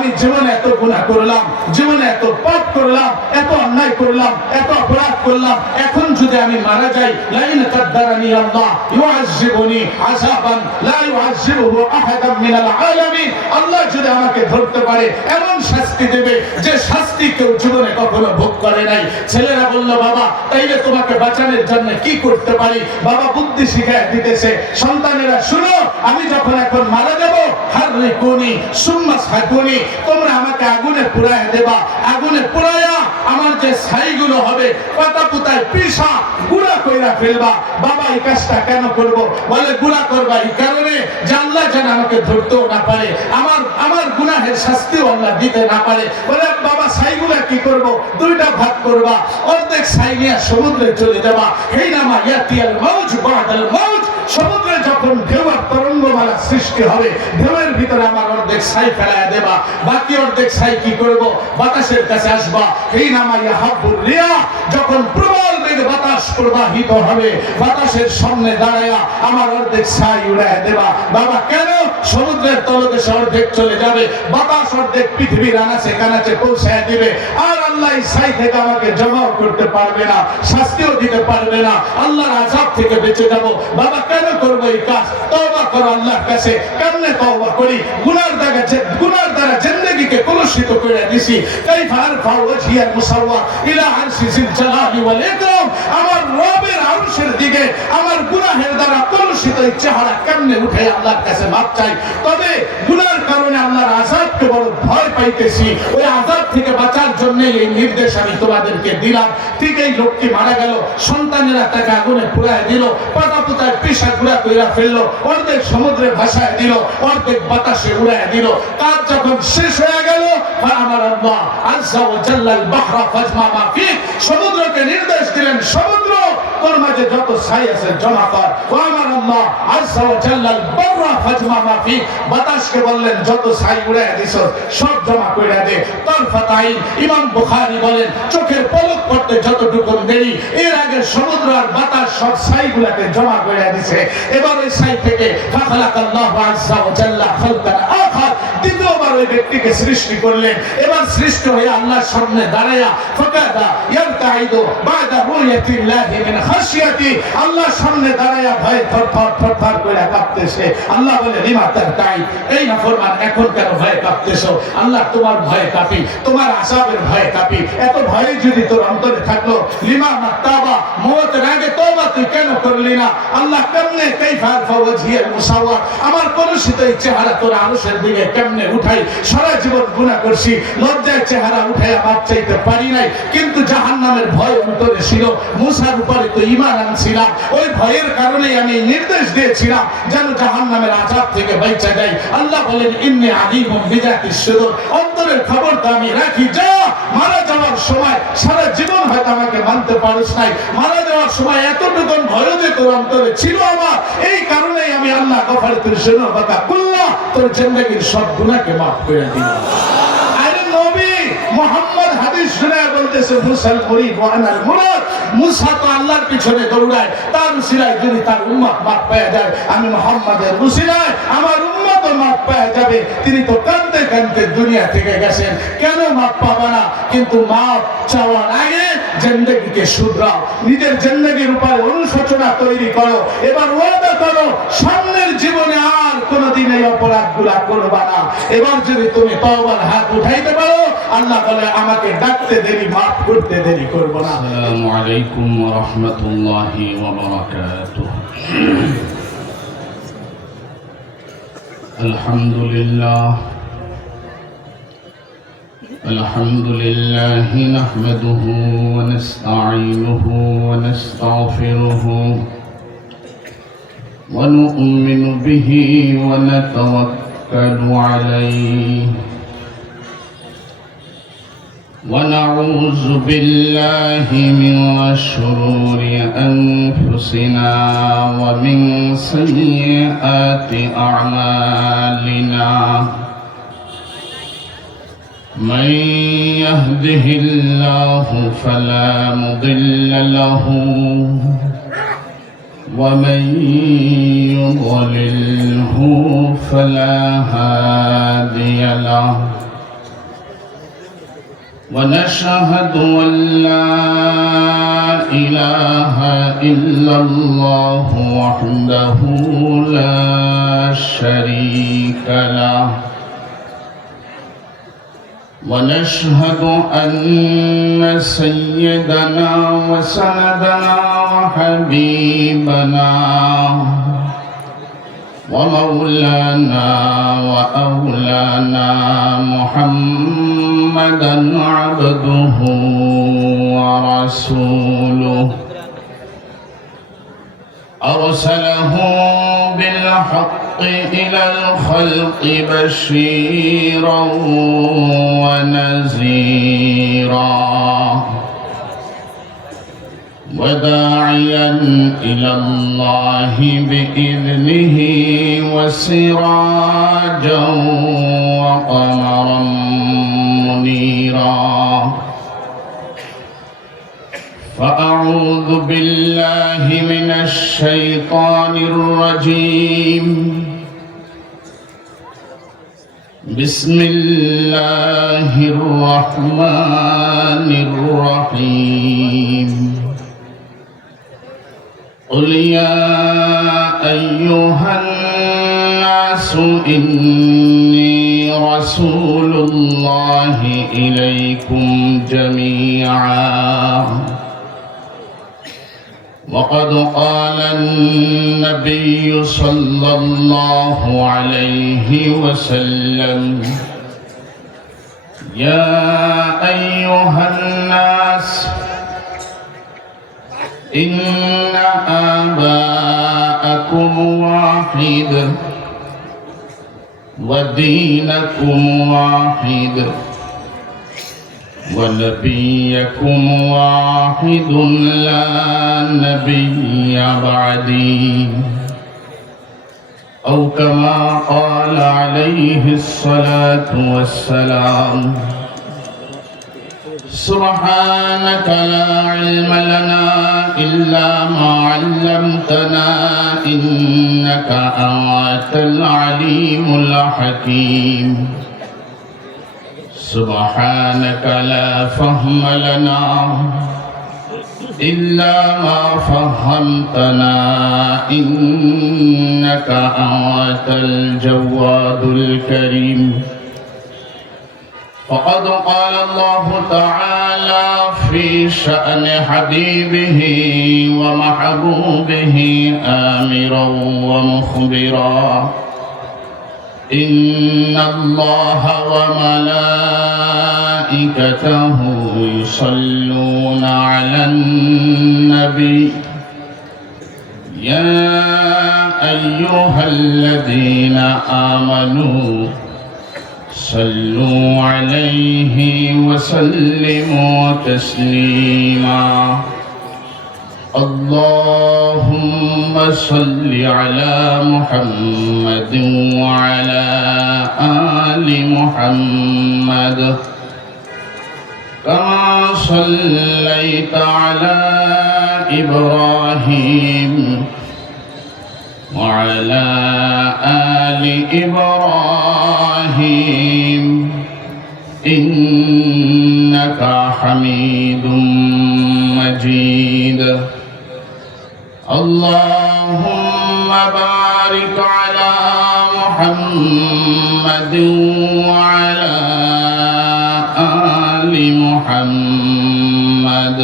আমি জীবনে এত গুনাহ করলাম, জীবনে এত পাপ করলাম, এত অন্যায় করলাম, এত অপরাধ করলাম, এখন যদি আমি মারা যাই, লাইন কাদ্দারানি আল্লাহ ইউআযিবুনি আযাবান লা ইউআযিবুহু আহাদাম মিনাল আলামিন, আল্লাহ যদি আমাকে ধরতে পারে এমন শাস্তি দেবে যে শাস্তি কেউ জীবনে কখনো ভোগ করে নাই। ছেলেরা বলল, বাবা তাইলে তোমাকে বাঁচানোর জন্য কি করতে পারি? বাবা বুদ্ধি শিখায় দিতেছে, সন্তানেরা শুনো, আমি যখন এখন মারা যাব, হাররিকুনি সুম্মা সাকুনি, তোমরা আমাকে আগুনে পুড়ায় দেবা, আগুনে পুড়ায়া আমার যে ছাইগুলো হবে পাতা পুতায় পিষা গুঁড়া কইরা ফেলবা। বাবা এই কাজটা কেন করব? বলে গুনাহ করবা এই কারণে যে আল্লাহ যেন আমাকে ধরতেও না পারে, আমার গুনাহের শাস্তিও আল্লাহ দিতে না পারে। বলে বাবা ছাইগুলা কি করব? দুইটা ভাগ করবা, অর্ধেক ছাই নিয়ে সমুদ্রে চলে যাবা। হেইনামা ইয়াতিয়াল মাউজ বাদাল মাউজ, সমুদ্রে যখন ঢেউ আর তরঙ্গমালা সৃষ্টি হবে, ঢেউয়ের ভিতরে আমার অর্ধেক ছাই ফেলায় দেবা, বাকি অর্ধেক ছাই কি করব? বাতাসের কাছে আসবা। হেইনামা ইয়াহাবুর রিয়া, যখন প্রবল বেগে বাতাস প্রবাহিত হবে, বাতাসের সামনে দাঁড়ায়া আমার অর্ধেক ছাই উড়ায় দেবা। বাবা কেন? সমুদ্রের তলদেশে অর্ধেক চলে যাবে, বাতাস অর্ধেক পৃথিবীর আনাচে কানাচে পৌঁছায় দিবে, আর আল্লাহ এই ছাই থেকে আমাকে জমাও করতে পারবে না, শাস্তিও দিতে পারবে না, আল্লাহর আযাব থেকে বেঁচে যাব। বাবা কেন করবো এই কাজ? তওবা করো আল্লাহর কাছে। কেমনে তওবা করি? গুনার দ্বারা জিন্দেগিকে কলুষিত করে দিছি। কাইফা আরফা ওয়াজহিয়াল মুসাওয়া ইলা আরশি জিল জালালি ওয়াল ইকরাম, আমার রবের আরশের দিকে আমার গুনাহের দ্বারা কলুষিত এই চেহারা কেমনে উঠে আল্লাহর কাছে মাপ চাই। তবে গুনার কারণে আল্লাহর আযাবকে বড় ভয় পাইতেছি, ওই আযাব থেকে বাঁচার জন্য এই নির্দেশ আমি তোমাদেরকে দিলাম। ঠিক এই লোকটি মারা গেল, সন্তানেরা তাকে আগুনে পুড়ায় দিল, পাতা পুতায় পিষা গুঁড়া কইরা ফেললো, অর্ধেক সমুদ্রে ভাসায় দিল, অর্ধেক বাতাসে উড়ায় দিল। কাজ যখন শেষ হয়ে গেল, আমার আল্লাহ আযজা ওয়া জাল্লাল বাহরা ফাজমা মা ফি, সমুদ্রকে নির্দেশ দিলেন, সমুদ্র তোর মাঝে যত ছাই আছে জমা কর। আমার আল্লাহ আযজা ওয়া জাল্লাল বাহরা ফাজমা মা ফি, বাতাসকে বললেন যত ছাই উড়ায় দিছো সব জমা কইরা দে। তরফাতাইন, ইমাম বুখারী বলেন চোখের পলক পড়তে যতটুকু দেরি, এর আগে সমুদ্র আর বাতাস সব ছাইগুলোকে জমা কইরা দিছে। এবার ওই ছাই থেকে ফাখালাকাল্লাহু আযজা ওয়া জাল্লা খালকান আখার, দ্বিতীয়বার ওই ব্যক্তিকে সৃষ্টি করলেন। এবার সৃষ্টি হয়ে আল্লাহর সামনে দাঁড়ায়া ফাকাদা ইয়ারতাইদু বাদা রুয়াতিল্লাহি মিন খাশিয়াতি, আল্লাহর সামনে দাঁড়ায়া ভয়ে থরথর করে কাঁপতেছে। আল্লাহ বলে লিমা তারতাই, এই নাফরমান এখন কেন ভয়ে কাঁপতেছো? আল্লাহ তোমার ভয়ে কাঁপি, তোমার আযাবের ভয়ে কাঁপি। এত ভয় যদি তোর অন্তরে থাকলো, লিমা মাতাবা, মওতের আগে তওবা তুই কেন করলি না? আল্লাহ কেমনে কাইফা আরফা ওয়াজহিয়াল মুসাওয়া, আমার কলুষিত এই চেহারা তোর আরশের দিকে কেমনে উঠাই? সারা জীবন গুনাহ করছি, লজ্জায় চেহারা উঠাইয়া মাপ চাইতে পারি নাই, কিন্তু জাহান্নামের ভয় অন্তরে ছিল। মুসার উপরে তো ঈমান আনছিলাম, ওই ভয়ের কারণেই আমি নির্দেশ দিয়েছিলাম যেন জাহান্নামের আযাব থেকে বাঁচা যাই। আল্লাহ বলেন ইন্নী আলীমুম বিযাতিস সুদূর, অন্তরের খবর তো আমি রাখি। যা মারা যাওয়ার সময়, সারা জীবন হয়তো আমাকে মানতে পারিস নাই, মারা যাওয়ার সময় এতটুকু ভয় যে তোর অন্তরে ছিল আমার, এই কারণেই আমি আল্লাহ গফারতুল যুনুবা কুল্লাহ, তোর জিন্দেগীর সব গুনাহকে মাফ করে দিলাম। আরে নবী মুহাম্মদ হাদিস শুনে বলতেছে মুসাল মুরিদ ওয়া আনাল মুরাদ, মুসা তো আল্লাহর পিছনে দৌড়ায়, তার উসিলায় যদি তার উম্মত মাফ পেয়ে যায়, আমি মুহাম্মাদের উসিলায় আমার উম্মত মাফ পেয়ে যাবে। তিনি তো কাঁদতে কাঁদতে দুনিয়া থেকে গেছেন, কেন মাফ পাবা না? কিন্তু মাফ চাওয়ার আগে জিন্দেগিকে শুধরাও, নিজের জিন্দেগির উপরে অনুশোচনা তৈরি করো। এবার ওয়াদা করো সামনের জীবনে আর কোনোদিন এই অপরাধগুলা করবা না। এবার যদি তুমি তওবার হাত উঠাইতে পারো, আল্লাহ বলে আমাকে ডাকতে দেরি, মাফ করতে দেরি করব না। আসসালামু আলাইকুম ওয়া রাহমাতুল্লাহি ওয়া বারাকাতুহু। আলহামদুলিল্লাহ আলহামদুলিল্লাহি নাহমাদুহু ওয়া নাস্তাঈনুহু ওয়া নাস্তাগফিরুহু ওয়া নু'মিনু বিহি ওয়া নাতাওয়াক্কালু আলাইহি ونعوذ بالله من شرور أنفسنا ومن سيئات أعمالنا من يهده الله فلا مضل له ومن يضلله فلا هادي له ونشهد أن لا إله إلا الله وحده لا شريك له ونشهد أن سيدنا وسندنا وحبيبنا ومولانا وأولانا محمدا عبده ورسوله أرسله بالحق إلى الخلق بشيرا ونذيرا وداعيا إلى الله بإذنه وسراجا وقمرا منيرا فأعوذ بالله من الشيطان الرجيم بسم الله الرحمن الرحيم قل يا أيها الناس إني رسول الله إليكم جميعا وقد قال النبي صلى الله عليه وسلم يا أيها الناس إن آباءكم واحد ودينكم واحد ونبيكم واحد لا نبي بعدي أو كما قال عليه الصلاة والسلام سبحانك لا علم لنا إلا ما علمتنا إنك أنت العليم الحكيم سبحانك لا فهم لنا إلا ما فهمتنا إنك أنت الجواد الكريم فقد قال الله تعالى في شأن حبيبه ومحبوبه آمرا ومخبرا إن الله وملائكته يصلون على النبي يا أيها الذين آمنوا صلوا عليه وسلموا تسليما اللهم صل على محمد وعلى آل محمد كما صليت على إبراهيم وعلى آل إبراهيم إنك حميد مجيد اللهم بارك على محمد وعلى آل محمد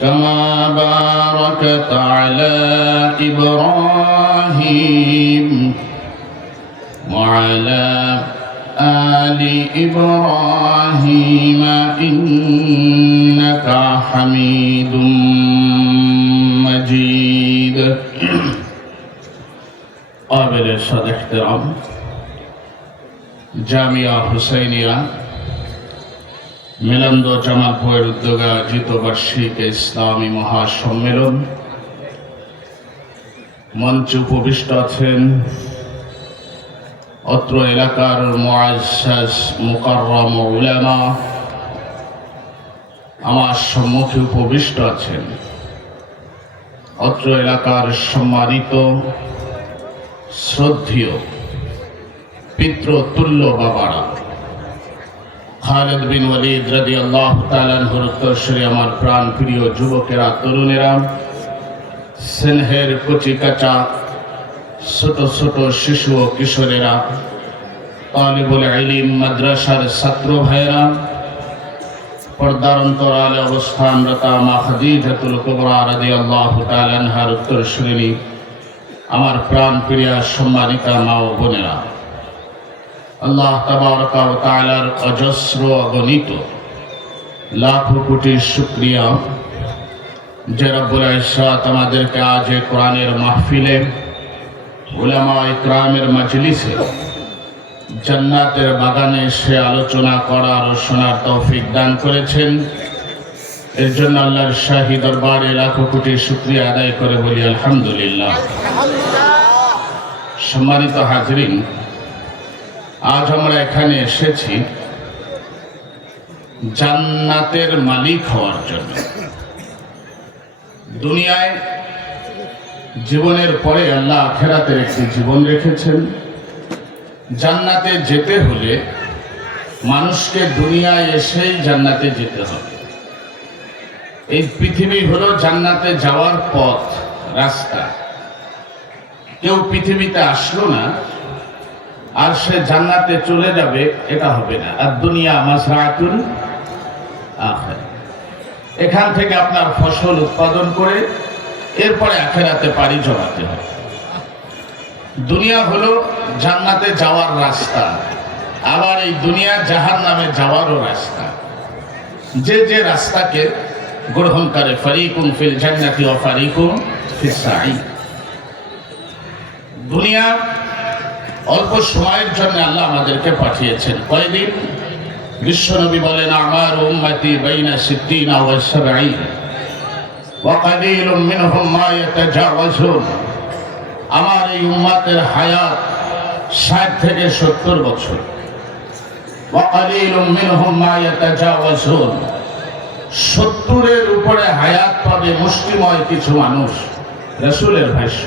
كما باركت على إبراهيم وعلى آل إبراهيم إنك حميد مجيد قابل صد احترام জামিয়া হুসাইনিয়া মিলন্দ জামালপুরের উদ্যোগে আয়োজিত বার্ষিক ইসলামী মহাসম্মেলন মঞ্চে উপবিষ্ট আছেন অত্র এলাকার মুআজ্জাজ মুকাররম উলামা, আমার সম্মুখে উপবিষ্ট আছেন অত্র এলাকার সম্মানিত শ্রদ্ধেয় পিতৃতুল্য বাবারা, খালিদ বিন ওয়ালিদ রাদিয়াল্লাহু তাআলা আনহুর উত্তরসূরি আমার প্রাণ প্রিয় যুবকেরা, তরুণেরা, স্নেহের কচিকাঁচা ছোট ছোট শিশু ও কিশোরেরা, তালিবুল ইলম মাদ্রাসার ছাত্র ভাইয়েরা, পর্দার অন্তরালে অবস্থানরতা মা খাদিজাতুল কুবরা রাদিয়াল্লাহু তাআলা আনহার উত্তরসূরিণী আমার প্রাণ প্রিয়া সম্মানিতা মা ও বোনেরা, আল্লাহ তাবারক ওয়া তাআলার অজস্র অগণিত লাখো কোটি শুকরিয়া যে রব্বুল ইজ্জত আমাদেরকে আজ এই কোরআনের মাহফিলে, উলামা ইকরামের মজলিসে, জান্নাতের বাগানে এসে আলোচনা করার ও শোনার তৌফিক দান করেছেন। এর জন্য আল্লাহর শাহী দরবারে লাখো কোটি শুকরিয়া আদায় করে বলি আলহামদুলিল্লাহ। সম্মানিত হাজরিন, আজ আমরা এখানে এসেছি জান্নাতের মালিক হওয়ার জন্য। দুনিয়ায় জীবনের পরে আল্লাহ আখিরাতের একটি জীবন রেখেছেন। জান্নাতে যেতে হলে মানুষকে দুনিয়ায় এসেই জান্নাতে যেতে হবে। এই পৃথিবী হলো জান্নাতে যাওয়ার পথ, রাস্তা। কেউ পৃথিবীতে আসলো না আর সে জান্নাতে চলে যাবে, এটা হবে না। আর দুনিয়া মাযরাআতুল আখিরাহ, এখান থেকে আপনার ফসল উৎপাদন করে এরপরে আখিরাতে পাড়ি জমাতে হবে। দুনিয়া হলো জান্নাতে যাওয়ার রাস্তা, আবার এই দুনিয়া জাহান্নামে যাওয়ারও রাস্তা। যে যে রাস্তাকে গ্রহণ করে, ফারিকুন ফিল জান্নাতি ওয়া ফারিকুন ফিস সাঈর। দুনিয়া অল্প সময়ের জন্য আল্লাহ আমাদেরকে পাঠিয়েছেন। কয়দিন? বিশ্বনবী বলেন, আমার উম্মতি বাইনা সিদ্দিনা ওয়া সাবঈন ওয়া কালিলুম মিনহুম মা ইয়াতাজাওয়াজুন। আমার এই উম্মতের হায়াত 60 থেকে 70 বছর। ওয়া কালিলুম মিনহুম মা ইয়াতাজাওয়াজুন, 70-এর উপরে হায়াত পাবে মুষ্টিময় কিছু মানুষ। রাসূলের ভাষ্য,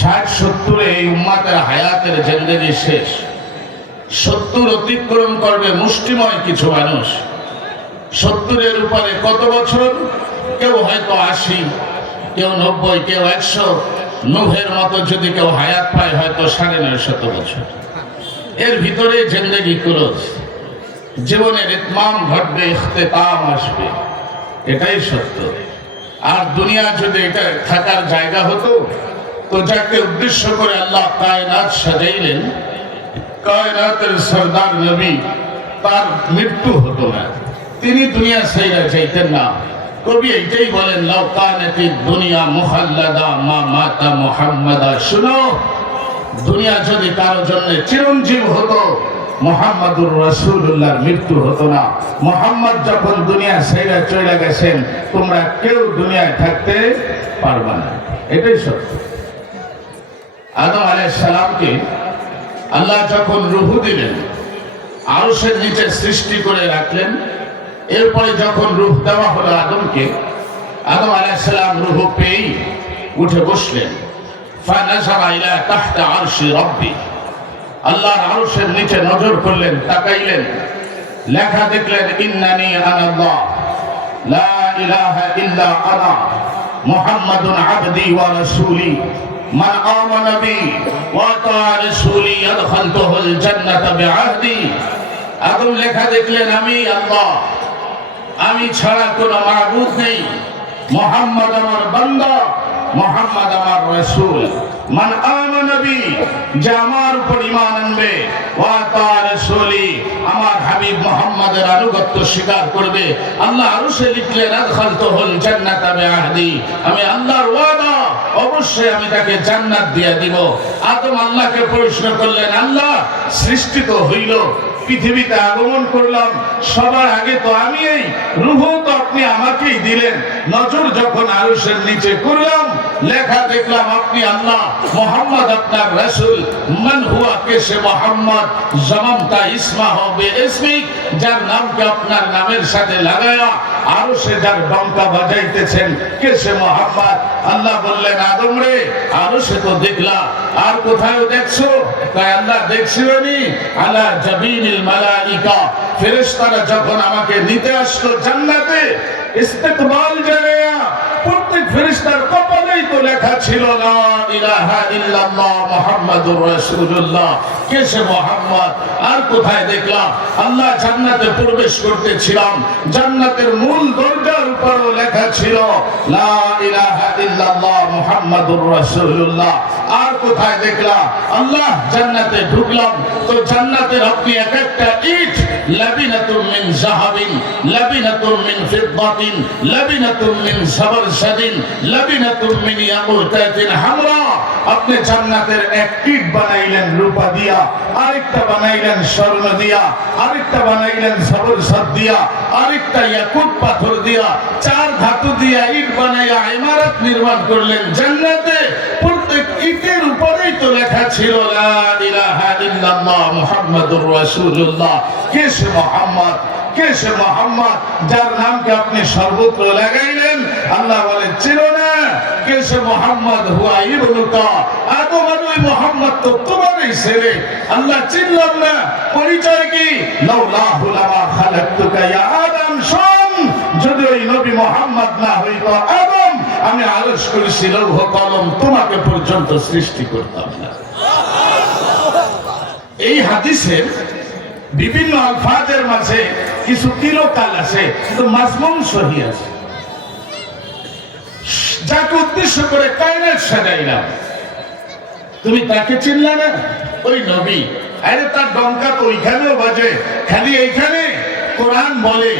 60-70-এ এই উম্মতের হায়াতের জিন্দেগি শেষ। 70 অতিক্রম করবে মুষ্টিময় কিছু মানুষ। 70-এর উপরে কত বছর? কেউ হয়তো 80, কেউ 90, কেউ 100। নূহের মতো যদি কেউ হায়াত পায় হয়তো 950 বছর। এর ভিতরে জিন্দেগি ক্লোজ, জীবনের ইতমাম ঘটবে, ইখতিতাম আসবে, এটাই সত্য। আর দুনিয়া যদি এটা থাকার জায়গা হতো তো যাকে উদ্দেশ্য করে আল্লাহ কায়নাত সাজাইলেন, কায়নাতের সরদার নবী, তার মৃত্যু হতো না, তিনি দুনিয়া ছেড়ে যাইতেন না। কবি এইটাই বলেন, লাউ কানাতিদ দুনিয়া মুখাল্লাদা মা মাতা মুহাম্মাদা। শুনো, দুনিয়া যদি কারোর জন্য চিরঞ্জীব হতো, মুহাম্মাদুর রাসূলুল্লাহর মৃত্যু হতো না। মুহাম্মদ যখন দুনিয়া ছেড়ে চলে গেছেন, তোমরা কেউ দুনিয়ায় থাকতে পারবে না, এটাই সত্য। আদম আলাইহিস সালামকে আল্লাহ যখন রূহ দিলেন, আরশের নিচে সৃষ্টি করে রাখলেন। এরপরে যখন রূহ দেওয়া হলো আদমকে, আদম আলাইহিস সালাম রূহ পেয়ে উঠে বসলেন। ফানাযারা ইলা তাহতা আরশি রাব্বি, আল্লাহর আরশের নিচে নজর করলেন, তাকাইলেন, লেখা দেখলেন, ইন্নানি আনাল্লাহ লা ইলাহা ইল্লা আনা মুহাম্মাদুন আবদি ওয়া রাসূলি মান আমানা বি ওয়া তাআ রাসূলি ইয়াদখালতুহুল জান্নাতা বিআহদি। আদম লেখা দেখলেন, আমি আল্লাহ, আমি ছাড়া কোনো মাবুদ নেই, মুহাম্মদ আমার বান্দা, মুহাম্মদ আমার রাসূল। মান আমানা বি, যে আমার উপর ঈমান আনবে, ওয়া তাআ রাসূলি, আমার হাবিব মুহাম্মাদের আনুগত্য স্বীকার করবে, আল্লাহ আরশে লিখলেন, আদখালতুহুল জান্নাতা বিআহদি, আমি আল্লাহর ওয়াদা, অবশ্যই আমি তাকে জান্নাত দিয়ে দিব। আদম আল্লাহকে প্রশ্ন করলেন, আল্লাহ, সৃষ্টি তো হইল, পৃথিবীতে আগমন করলাম, সবার আগে তো আমি, এই রূহ তো আপনি আমাকেই দিলেন। নজর যখন আরশের নিচে করলাম, লেখা দেখলাম আপনি আল্লাহ, মুহাম্মদ আপনার রাসূল। মান হুয়া, কে সে মুহাম্মদ? জামামতা ইসমাহু বিইসমিক, যার নামকে আপনার নামের সাথে লাগায়া আরশে যার ডঙ্কা বাজাইতেছেন, কে সে মুহাম্মদ? আল্লাহ বললেন, আদম রে, আরশে তো দেখলা, আর কোথায় দেখছো? তাই আল্লাহ দেখছিলেনই, আলা জাবিনিল মালাইকা মালাইকা ফেরেশতারা যখন আমাকে নিতে আসলো জান্নাতে, ইস্তিকবাল জানায়া প্রত্যেক ফেরেশতার কপালেই তো লেখা ছিল লা ইলাহা ইল্লাল্লাহ মুহাম্মাদুর রাসূলুল্লাহ। কে সে মুহাম্মদ? আর কোথায় দেখলাম আল্লাহ জান্নাতে প্রবেশ করতেছিলাম, জান্নাতের মূল দরজার উপরও লেখা ছিল লা ইলাহা ইল্লাল্লাহ মুহাম্মাদুর রাসূলুল্লাহ। আর কোথায় দেখলাম আল্লাহ জান্নাতে ঢুকলাম তো জান্নাতের আপনি এক একটা ইট লাবিনাতুম মিন যাহাবিন, লাবিনাতুম মিন ফিদ্দাতিন, লাবিনাতুম মিন সাবরসাদিন, লাবিনাতুম মিন ইয়াকুতাতিন হামরা। আপনি জান্নাতের এক ইট বানাইলেন রূপা দিয়া, আরেকটা বানাইলেন স্বর্ণ দিয়া, আরেকটা বানাইলেন সাবরসাদ দিয়া, আরেকটা ইয়াকুত পাথর দিয়া, চার ধাতু দিয়া ইট বানাইয়া ইমারত নির্মাণ করলেন জান্নাতে। প্রত্যেক ইটের উপরেই তো লেখা ছিল লা ইলাহা ইল্লাল্লাহ মুহাম্মাদুর রাসূলুল্লাহ। কে সে মুহাম্মদ? কে সে মুহাম্মদ যার নামকে আপনি সর্বত্র লাগাইলেন? আল্লাহ বলে ছিল না। কে সে মুহাম্মদ? হুয়া ইবনুকা আদম। আর ওই মুহাম্মদ তো তোমারই ছেলে। আল্লাহ চিনলাম না, পরিচয় কি? লাউলাহু লামা খালাকতুকা ইয়া আদম। শোন, যদি ওই নবী মুহাম্মদ না হইতো আদম, আমি আরশ কুরসি লৌহ কলম তোমাকে পর্যন্ত সৃষ্টি করতাম না। এই হাদিসের বিভিন্ন আলফাজের মাঝে কিছু কিলোকাল আছে, কিন্তু মাজমুন সহি আছে। যাকে উদ্দেশ্য করে কায়নাত সাজাইলাম, তুমি তাকে চিনলে না? ওই নবী। আরে তার ডঙ্কা তো ওইখানেও বাজে, খালি এইখানে। কোরআন বলে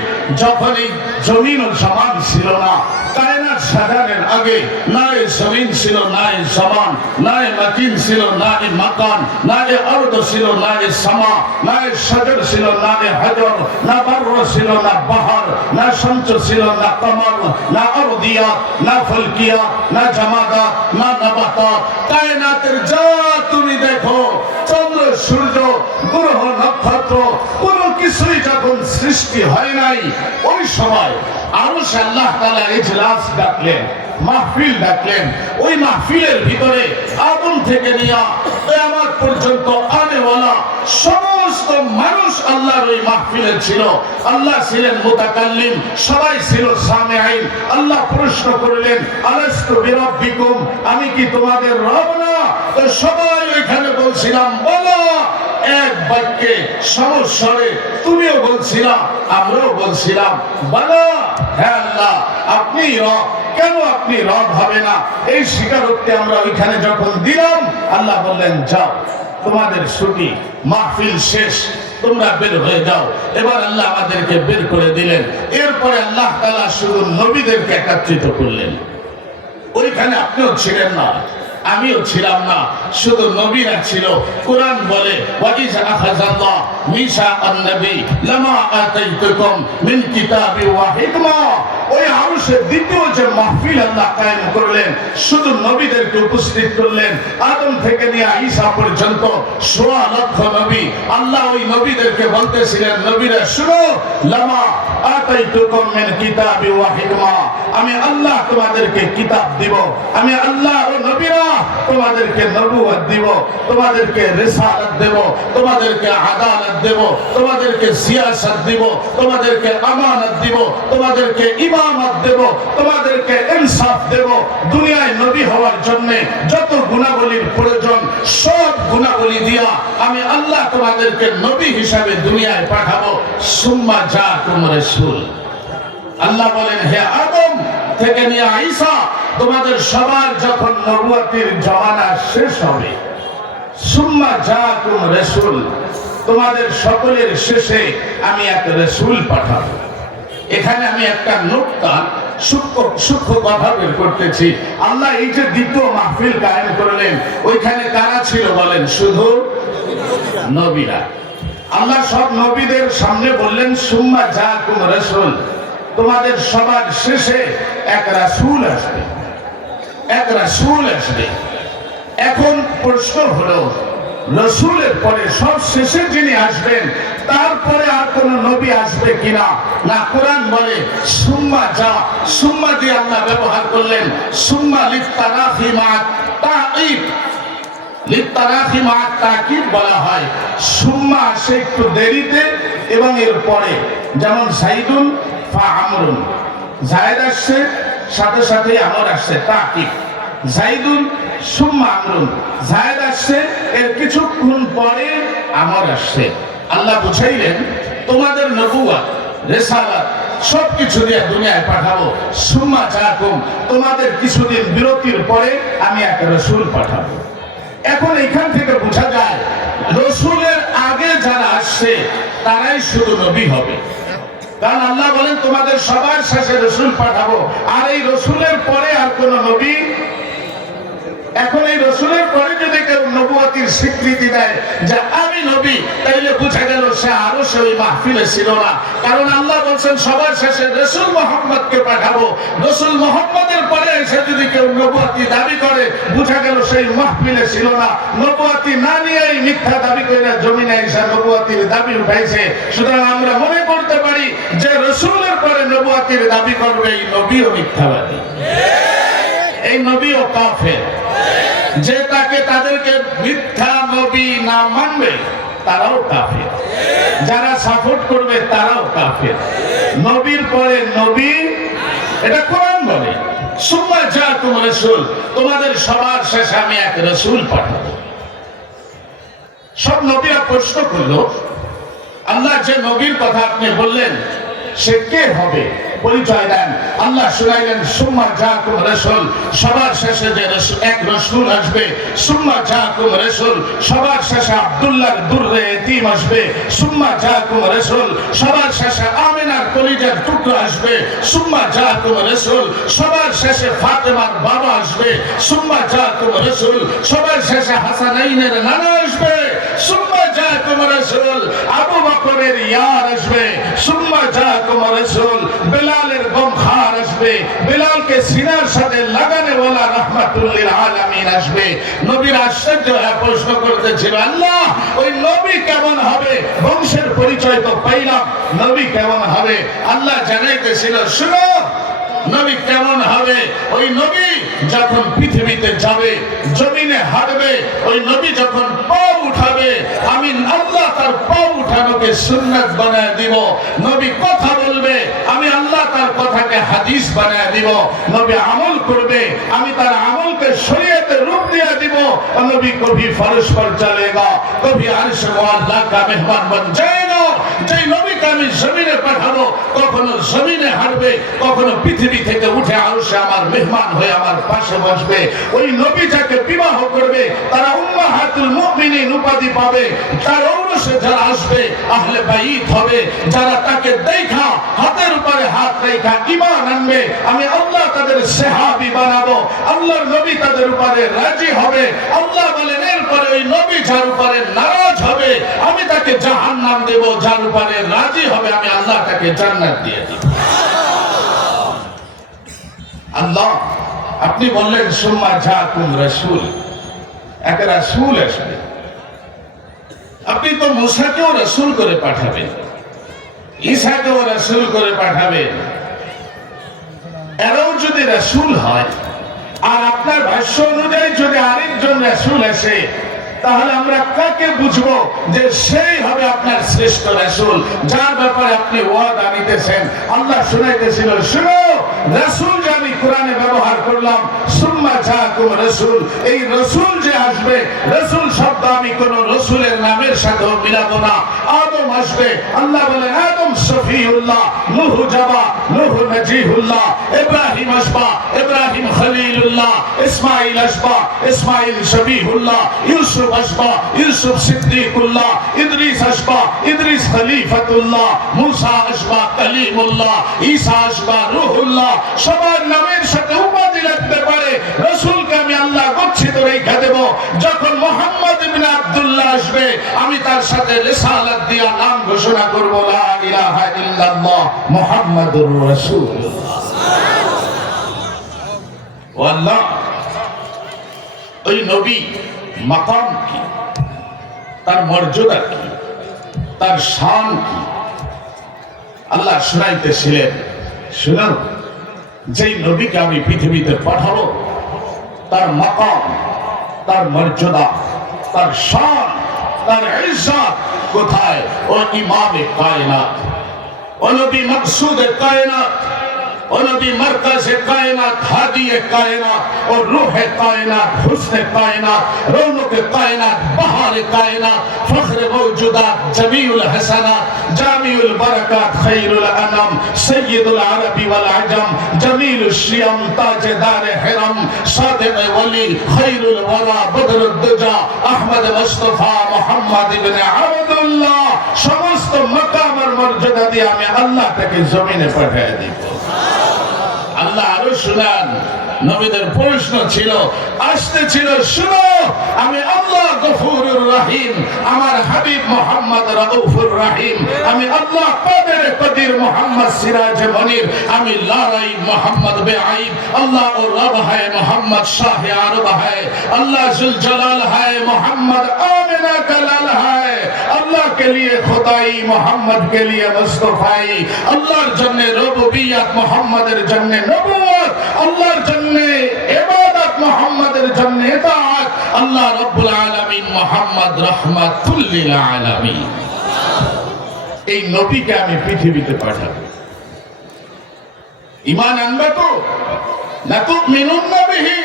যখন এই জমিন ও সমান ছিল না, কায়নাত সাজানোর আগে না এ জমিন ছিল, না এ সমান, না এ মাকিন ছিল, না এ মাকান, না এ অর্দ ছিল, না এ সামা, না এ সাগর ছিল, না এ হাজর, না বার্র ছিল, না বাহার, না শামস ছিল, না কমর, না অরদিয়াত, না ফলকিয়াত, না জামাদাত, না নাবাতাত। কায়নাতের যা তুমি দেখো, চন্দ্র সূর্য গ্রহ নক্ষত্র কোনো কিছুই যখন সৃষ্টি হয় নাই, ওই সময় আরশ আল্লাহ তাআলা ইজলাস ডাকলেন, মাহফিল ডাকলেন। ওই মাহফিলের ভিতরে আদম থেকে নিয়ে কিয়ামত পর্যন্ত আনেওয়ালা সমস্ত মানুষ আল্লাহর ওই মাহফিলে ছিল। আল্লাহ ছিলেন মুতাকাল্লিম, সবাই ছিল সামিঈন। আল্লাহ প্রশ্ন করলেন আলাস্তু বিরাব্বিকুম, আমি কি তোমাদের রব না? তো সবাই ওইখানে বলছিলাম বলো। এক বাক্যে সমস্বরে তুমিও বলছিলা, আমরাও বলছিলাম বলো, হ্যাঁ আল্লাহ আপনি রব। কেন আপনি রব হবে না? এই স্বীকারোক্তি আমরা ওইখানে যখন দিলাম, আল্লাহ বললেন যাও, তোমাদের ছুটি, মাহফিল শেষ, তোমরা বের হয়ে যাও। এবার আল্লাহ আমাদেরকে বের করে দিলেন। এরপরে আল্লাহ তাআলা শুধু নবীদেরকে একত্রিত করলেন। ওইখানে আপনিও ছিলেন না, আমিও ছিলাম না, শুধু নবীরা ছিল। কোরআন বলে ওয়াইজ আখাযাল্লাহ মিসাআন নবী লামা আতাইতুকুম মিন কিতাবি ওয়া হিকমা। ওই আরশের দ্বিতীয় যে মাহফিল আল্লাহ কায়েম করলেন, শুধু নবীদেরকে উপস্থিত করলেন। আদম থেকে নিয়ে ঈসা পর্যন্ত ১৬ লক্ষ নবী। আল্লাহ ওই নবীদেরকে বলতেছিলেন, নবীরা শুনো, লামা আতাইতুকুম মিন কিতাবি ওয়া হিকমা। আমি আল্লাহ তোমাদেরকে কিতাব দিব, আমি আল্লাহ ও নবীরা তোমাদেরকে নবুয়ত দিব, তোমাদেরকে রিসালাত দেব, তোমাদেরকে আদালত দেব, তোমাদেরকে সিয়াসত দিব, তোমাদেরকে আমানত দিব, তোমাদেরকে ইমামত দেব, তোমাদেরকে ইনসাফ দেব। দুনিয়ায় নবী হওয়ার জন্য যত গুণাবলীর প্রয়োজন, সব গুণাবলী দিয়া আমি আল্লাহ তোমাদেরকে নবী হিসাবে দুনিয়ায় পাঠাবো। সুম্মা জাআকুম রাসূল। আল্লাহ বলেন, হে আদম থেকে নিয়ে ঈসা, তোমাদের সবার যখন নবুয়তের জমানা শেষ হবে, সুম্মা জাআকুম রাসূল, তোমাদের সকলের শেষে আমি এক রাসূল পাঠাবো। এখানে আমি একটা নুকতা সূক্ষ্ম কথা বের করতেছি। আল্লাহ এই যে দ্বিতীয় মাহফিল কায়েম করলেন, ওইখানে কারা ছিল বলেন? শুধু নবীরা। আল্লাহ সব নবীদের সামনে বললেন সুম্মা জাআকুম রাসূল, তোমাদের সবার শেষে এক রাসূল আসবে, এক রাসূল আসবে। এখন প্রশ্ন হলো, রাসূলের পরে সব শেষে যিনি আসবেন, তারপরে আর কোন নবী আসবে কিনা? না, কোরআন বলে সুম্মা যা। সুম্মা দিয়ে আল্লাহ ব্যবহার করলেন। সুম্মা লিত্তারাফি মা তাকিব, লিত্তারাফি মা তাকিব বলা হয়। সুম্মা আসে একটু দেরিতে, এবং এর পরে, যেমন সাইদুন ফা আমরুন, জায়েদ আসছে সাথে সাথে আমর আসছে, তাকিব। জাইদুন সুম্মা আমরুন, জায়েদ আসছে এর কিছুক্ষণ পরে আমর আসছে। আল্লাহ বুঝাইলেন তোমাদের নবুয়ত, রিসালাত সবকিছু দিয়ে দুনিয়ায় পাঠাবো। সুম্মা জাকুম, তোমাদের কিছুদিন বিরতির পরে আমি এক রাসূল পাঠাবো। এখন এখান থেকে বোঝা যায় রসুলের আগে যারা আসছে তারাই শুধু নবী হবে, কারণ আল্লাহ বলেন তোমাদের সবার শেষে রসুল পাঠাবো। আর এই রসুলের পরে আর কোন নবী, এখন এই রসুলের পরে যদি কেউ নবুয়তির স্বীকৃতি দেয় যে আমি নবী, তাইলে বুঝা গেল সে আরো সে ওই মাহফিলে ছিল না। কারণ আল্লাহ বলছেন সবার শেষে রসুল মোহাম্মদকে পাঠাবো। রসুল মোহাম্মদের পরে এসে যদি কেউ নবুয়তি দাবি করে, বুঝা গেল সেই মাহফিলে ছিল না। নবুয়তি না নিয়েই মিথ্যা দাবি করে জমিনে এসে নবুয়তির দাবি উঠাইছে। সুতরাং আমরা মনে করতে পারি যে রসুলের পরে নবুয়তির দাবি করবে এই নবীও মিথ্যাবাদী, এই নবীও কাফের। যে তাকে তাদেরকে মিথ্যা নবী না মানবে তারাও কাফের, যারা সাপোর্ট করবে তারাও কাফের। নবীর পরে নবী, এটা কোরআন বলে সুম্মা জাকুম রাসূল, তোমাদের সবার শেষে আমি এক রাসূল পাঠাবো। সব নবীরা প্রশ্ন করলো আল্লাহ যে নবীর কথা আপনি বললেন সে কে হবে, পরিচয় দেন। আল্লাহ শুনাইলেন সুম্মা জাকুম রাসূল, সবার শেষে যে এক রাসূল আসবে। সুম্মা জাকুম রাসূল, সবার শেষে আব্দুল্লাহর দুররে এতিম আসবে। সুম্মা জাকুম রাসূল, সবার শেষে আমিনার কলিজার টুকরা আসবে। সুম্মা জাকুম রাসূল, সবার শেষে ফাতেমার বাবা আসবে। সুম্মা জাকুম রাসূল, সবার শেষে হাসানাইনের নানা আসবে। সুম্মা জাকুম রাসূল, আবু বকরের ইয়ার আসবে। সুম্মা জাকুম রাসূল, বেলালের গমখার আসবে। বেলালকে সিনার সাথে লাগানে ওয়ালা রাহমাতুল লিল আলামিন আসবে। নবীর আশ্চর্য হয়ে প্রশ্ন করতেছিল আল্লাহ ওই নবী কেমন হবে, বংশের পরিচয় তো পাইলাম, নবী কেমন হবে? আল্লাহ জানাইতেছিল শুনো নবী কেমন হবে। ওই নবী যখন পৃথিবীতে যাবে, জমিনে হাঁটবে, ওই নবী যখন পা উঠাবে, আমি আল্লাহ তার পা উঠানোকে সুন্নাত বানায় দিব। নবী কথা বলবে, আমি আল্লাহ তার কথাকে হাদিস বানায় দিব। নবী আমল করবে, আমি তার আমলকে শরীয়তে রূপ দিয়ে দিব। নবী কবি ফরজ পর চলেগা, কবি আরশ মুআল্লা কা মেহমান বন যায়েগা। যেই নবীকে আমি জমিনে পাঠাবো, কখনো জমিনে হাঁটবে, কখনো পৃথিবী থেকে উঠে আরশে আমার মেহমান হয়ে আমার পাশে বসবে। ওই নবী যাকে বিবাহ করবে তারা উম্মাহাতুল মুমিনিন উপাধি পাবে। তার ঔরসে যারা আসবে আহলে বাইত হবে। যারা তাকে দেখা হাতের উপরে হাত রেখা ঈমান আনবে, আমি আল্লাহ তাদের সাহাবী বানাবো। আল্লাহর নবী তাদের উপরে রাজি হবে। আল্লাহ বলেন এরপরে ওই নবী যার উপরে নারাজ হবে আমি তাকে জাহান্নাম দেব, যার উপরে রাজি হবে আমি আল্লাহ তাকে জান্নাত দিয়ে দেব। আল্লাহ আপনি বললেন সুম্মা জাকুম রাসূল, এক রাসূল আসবে। আপনি তো মুসাকেও রাসূল করে পাঠাবেন, ঈসাকেও রাসূল করে পাঠাবেন। এরাও যদি রাসূল হয় আর আপনার ভাষ্য অনুযায়ী যদি আরেকজন রাসূল আসে, তাহলে আমরা কাকে বুঝবো যে সেই হবে আপনার শ্রেষ্ঠ রাসূল, যার ব্যাপারে আপনি ওয়াদা নিতেছেন? আল্লাহ শুনাইতেছিল শুনো রাসূল যে আমি কোরআনে ব্যবহার করলাম সুম্মা জাকুম রাসূল, এই রাসূল যে আসবে, রাসূল শব্দ আমি কোন রাসূলের নামের সাথে মিলাবো না। আদম আসবে, আল্লাহ বলেন আদম সফিউল্লাহ, নূহ যাবা, নূহ নজিহুল্লাহ। ইব্রাহিম আসবা, ইব্রাহিম খলিলুল্লাহ। ইসমাঈল আসবা, ইসমাঈল শবীহুল্লাহ। ইউসুফ আসবা, ইউসুফ সিদ্দিকুল্লাহ। ইদ্রিস আসবা, ইদ্রিস খলিফাতুল্লাহ। মুসা আসবা, কালিমুল্লাহ। ঈসা আসবা, রূহুল্লাহ। সবার নামের সাথে উপাধি রাখতে পারে রাসূলকে আমি আল্লাহ গচ্ছিত রেখে দেব। যখন মুহাম্মদ ইবনে আব্দুল্লাহ আসবে আমি তার সাথে রিসালাত দিয়া নাম ঘোষণা করব লা ইলাহা ইল্লাল্লাহ মুহাম্মাদুর রাসূলুল্লাহ। ও আল্লাহ ওই নবী মাকাম কি, তার মর্যাদা কি, তার শান কি? আল্লাহ শুনাইতেছিলেন শুনুন যেই নবীকে আমি পৃথিবীতে পাঠাবো তার মাকাম, তার মর্যাদা, তার শান, তার ইজ্জত কোথায়? ও ইমামে কায়নাত, ও নবী মকসুদে কায়নাত, ও নবী মরকজে কায়নাত, হাদিয়ে কায়নাত, ও রূহে কায়নাত, হুসনে কায়নাত, রৌনকে কায়নাত, বাহারে কায়নাত, ফখরে মওজুদাত, জমিউল হাসানাত, জামিউল বারাকাত, খৈরুল আনাম, সৈয়দুল আরবি ওয়াল আজম, জমিলুশ শিয়াম, তাজদারে হিরম, সাদিকে ওলি, খৈরুল ওয়ারা, বদরুদ্দুজা, আহমদ মুস্তাফা, মুহাম্মদ ইবনে আবদুল্লাহ, সমস্ত মাকাম আর মর্যাদা দিয়ে আমি আল্লাহ তাকে জমিনে পাঠিয়ে দিব। আল্লাহ আরো শুনান, নবীদের প্রশ্ন ছিল, আসতে ছিল, শুনো আমি আল্লাহ গফুরুর রহিম, আমার হাবিব মোহাম্মদ রাউফুর রহিম, আমি আল্লাহ কাদের কদির মোহাম্মদ সিরাজ মনির, আমি লারাই মোহাম্মদ বেআইব, আল্লাহ ও রব है मोहम्मद शाह अरब है, अल्लाह जुल जलाल है, मोहम्मद आमिना का लाल है, अल्लाह के लिए खुदाई, मोहम्मद के लिए मुस्तफाई, अल्लाहर जन्ने रुबुबियत, मोहम्मदेर जन्ने नबुवत, अल्लाहर जन्ने इबादत, मोहम्मदेर जन्ने इताअत, अल्लाह रब्बुल आलामीन मोहम्मद रहमाতুল লিল আলামিন। এই নবীকে আমি পৃথিবীতে পাঠাবো, ঈমান আনবে তো? না তুমিনুন্না বিহি।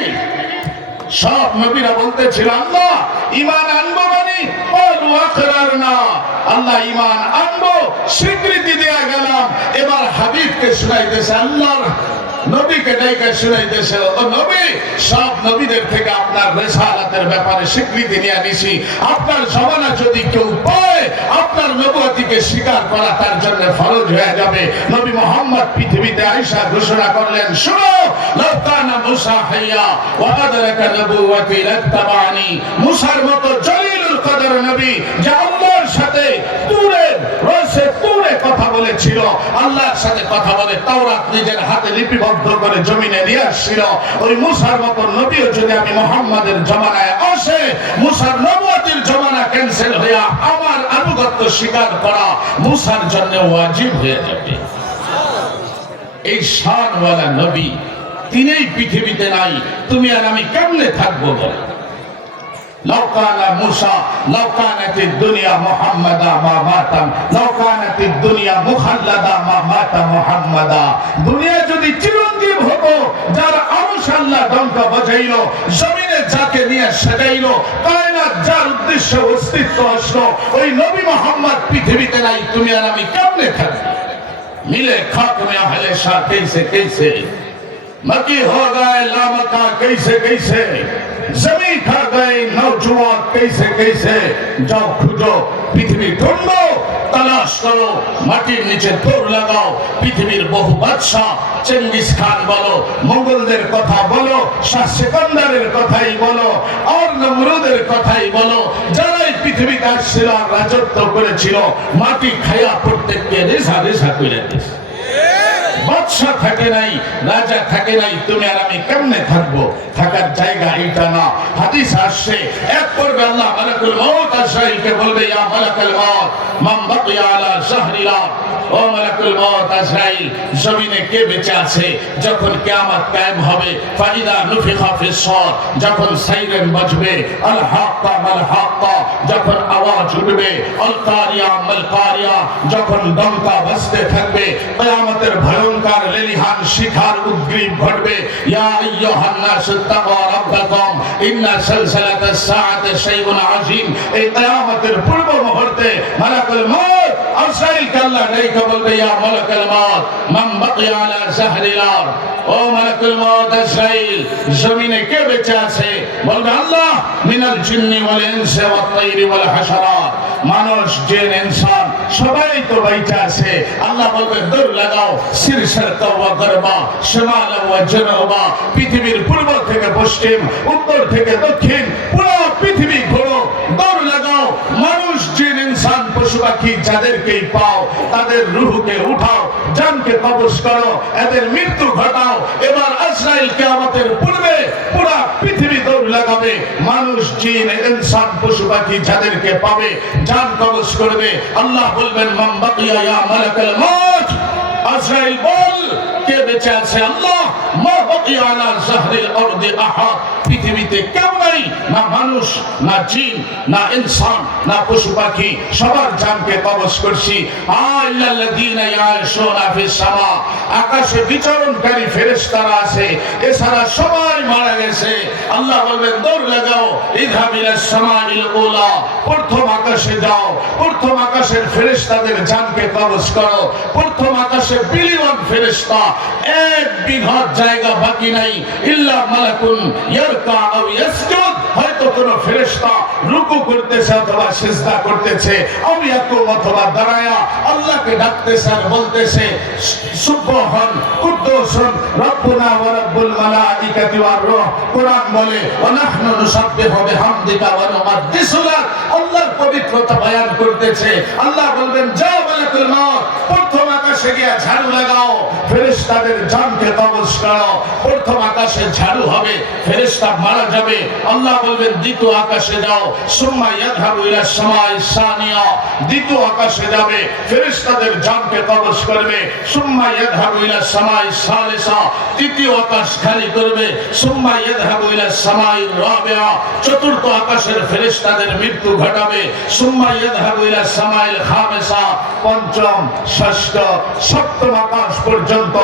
সব নবীরা বলতেছিল আল্লাহ ঈমান আনবো মানে ক্বালু আকরারনা, আল্লাহ ঈমান আনবো, স্বীকৃতি দেয়া গেলাম। এবার হাবিবকে শুনাইতেছে, আল্লাহর নবীকে ডাইকা শুনাইতেছে, ও নবী, সব নবীদের থেকে আপনার রিসালাতের ব্যাপারে স্বীকৃতি নিয়ে নিছি, আপনার জমানা যদি কেউ পায় আপনার নবুয়তিকে স্বীকার করা তার জন্য ফরজ হয়ে যাবে। নবী মুহাম্মদ পৃথিবীতে আয়েশা ঘোষণা করলেন, শুনো, লাউ কানা মুসা হাইয়া ওয়া আদরাকা নবুয়তি লাত্তাবানি, মুসার মতো জলিলুল কদর নবী যে আল্লাহর সাথে তুরে রসে তুরে কথা বলেছিল, আল্লাহর সাথে কথা বলে তাওরাত নিজের হাতে লিপিবদ্ধ করে জমিনে নিয়ে আসছিল, ওই মুসার মতো নবীও যদি আমি মুহাম্মাদের জমানায় আসে, মুসার নবুয়তির জমানা ক্যান্সেল হয়ে আমার আনুগত্য স্বীকার করা মুসার জন্য ওয়াজিব হয়ে যাবে। এই শানওয়ালা নবী তিনিই পৃথিবীতে নাই, তুমি আর আমি কেমনে থাকবো বল? لو كان موسى لو كانت الدنيا محمدا ما مات لو كانت الدنيا مخلدا ما مات محمدا, দুনিয়া যদি চিরঞ্জীব হতো, যার আরশ আল্লাহ ডঙ্কা বাজাইলো, জমিনে যাকে নিয়ে সাজাইলো, কায়নাত যার উদ্দেশ্যে অস্তিত্ব আসলো, ওই নবী মুহাম্মদ পৃথিবীতে নাই, তুমি আর আমি কেমনে থাকবো? মিলে খাক মে আহলে শাহ कैसे कैसे मकी हो गए लामका कैसे कैसे, जमीन खा गए नौजवान कैसे कैसे, जाओ खुजो पृथ्वी ढूंढो, तलाश करो, মাটির নিচে দৌড় লাগাও, পৃথিবীর বহু বাদশা, চেঙ্গিস খান বলো, মোগলদের কথা বলো, শাহ সিকান্দারের কথাই বলো, আর নমরুদের কথাই বলো, যারাই পৃথিবীতে আসছিল আর রাজত্ব করেছিল, মাটি খায়া প্রত্যেককে রেশা রেশা করে দিয়েছে। বাদশা থাকে নাই, রাজা থাকে নাই, তুমি আর আমি কেমনে থাকবো? থাকার জায়গা এটা না। হাদিস আসছে, এক করবে আল্লাহ মালাকুল মউত আজরাইলকে বলবে, ইয়া মালাকুল মউত মান বাকিয়া আলা শাহরিল আরদ, ও মালাকুল মউত আজরাইল, জমিনে কে বেঁচে আছে যখন কিয়ামত কায়েম হবে? ফাইদা নুফিখা ফিস সূর, যখন সাইরেন বাজবে, আল হাক্কা মাল হাক্কা, যখন আওয়াজ উঠবে, আল কারিয়া মাল কারিয়া, যখন ডঙ্কা বাজতে থাকবে, কিয়ামতের ভয়ঙ্কর লেলিহান শিখার উদ্গ্রীব ঘটবে। ইয়া আইয়ুহান নাস তাকু রাব্বাকুম ইন্না সালসালাতাস সাআতি শাইউন আযীম, এই কিয়ামতের পূর্ব মুহূর্তে মালাকুল মউত আজরাইলকে আল্লাহ ডাইকা বলবে, ইয়া মালাকুল মউত মান বাকিয়া আলা শাহরিল আরদ, ও মালাকুল মউত আজরাইল, জমিনে কে বেঁচে আছে? বলবে আল্লাহ, মিনাল জিন্নি ওয়াল ইনসি ওয়াত তাইরি ওয়াল হাশারাত, মানুষ জিন ইনসান সবাই তো বেঁচে আছে। আল্লাহ বলবে, দৌড় লাগাও, শিরশারকা ওয়া গরবা, শিমালা ওয়া জানুবা, পৃথিবীর পূর্ব থেকে পশ্চিম, উত্তর থেকে দক্ষিণ, পুরো পৃথিবী ঘোরো, দৌড় লাগাও, মানুষ জিন ইনসান পশু পাখি যাদেরকেই পাও তাদের রূহকে উঠাও, জানকে কবজ করো, এদের মৃত্যু ঘটাও। এবার আজরাইল কিয়ামতের পূর্বে পুরো পৃথিবী দৌড় লাগাবে, মানুষ জিন ইনসান পশু পাখি যাদেরকে পাবে জান কবজ করবে। আল্লাহ বলবেন, মান বাকিয়া ইয়া মালাকুল মউত, আজরাইল বল কে বেঁচে আছে? আল্লাহ, মা বাকিয়া আলা যাহরিল আরদি আহাদ, পৃথিবীতে কেউ নাই, না মানুষ, না জিন, না ইনসান, না পশু পাখি, সবার জানকে কবজ করছি। আল্লাযীনা ইয়াশুনা ফিস সামা, আকাশে বিচরণকারী ফেরেশতারা আছে, এছাড়া সবাই মারা গেছে। আল্লাহ বলবেন দৌড় লাগাও, ইযহাব ইলাস সামাইল উলা, প্রথম আকাশে যাও, প্রথম আকাশের ফেরেশতাদের জানকে কবজ করো। প্রথম আকাশে বিলিয়ন ফেরেশতা, এক বিঘত জায়গা বাকি নাই। ইল্লা মালাকুন ইয়ারকা আও ইয়াসজুদ, হয়তো কোন ফেরেশতা রুকু করতেছে অথবা সিজদা করতেছে, আমি ইয়াকুম অথবা দাঁড়ায়া আল্লাহকে ডাকতেছে আর বলতেছে সুবহান কুদ্দুসুন রব্বুনা ওয়া রাব্বুল মালাইকাতি ওয়ার রূহ। কোরআন বলে ওয়া নাহনু নুসাব্বিহু বিহামদিকা ওয়া নুকদ্দিসু লাক, আল্লাহর পবিত্রতা বয়ান করতেছে। আল্লাহ বলবেন যাও মালাকুল মউত, প্রথম আকাশে গিয়ে ঝাড়ু লাগাও, ফেরেশতাদের জানকে কবজ করো। প্রথম আকাশে ঝাড়ু হবে, ফেরেশতা মারা যাবে। আল্লাহ বলবেন দ্বিতীয় আকাশে যাও, সুম্মা ইয়াযহাবু ইলা সামাই সানিয়া, দ্বিতীয় আকাশে যাবে, ফেরেশতাদের জানকে কবজ করবে। সুম্মা ইয়াযহাবু ইলা সামাই সালিসা, তৃতীয় আকাশ খালি করবে। সুম্মা ইয়াযহাবু ইলা সামাই রাবিআ, চতুর্থ আকাশের ফেরেশতাদের মৃত্যু ঘটাবে। সুম্মা ইয়াযহাবু ইলা সামাইল খামিসা, পঞ্চম, ষষ্ঠ, সপ্তম আকাশ পর্যন্ত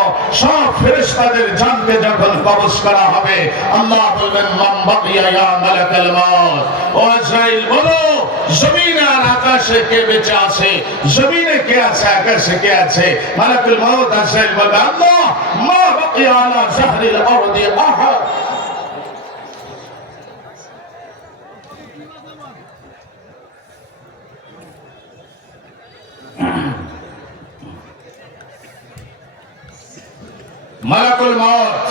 সব ফেরেশতাদের জানকে যখন কবজ করা হবে, আল্লাহ বলবেন মান বাকিয়া ইয়া মালাকাল মউত, ও আজরাইল বলো জমিনে আর আকাশে কে বেঁচে আছে, জমিনে কে আছে, আকাশে কে আছে। মালাকুল মউত আজরাইল বলবে আল্লাহ মা বাকিয়া আলা যাহরিল আরদি আহাদ। মালাকুল মউত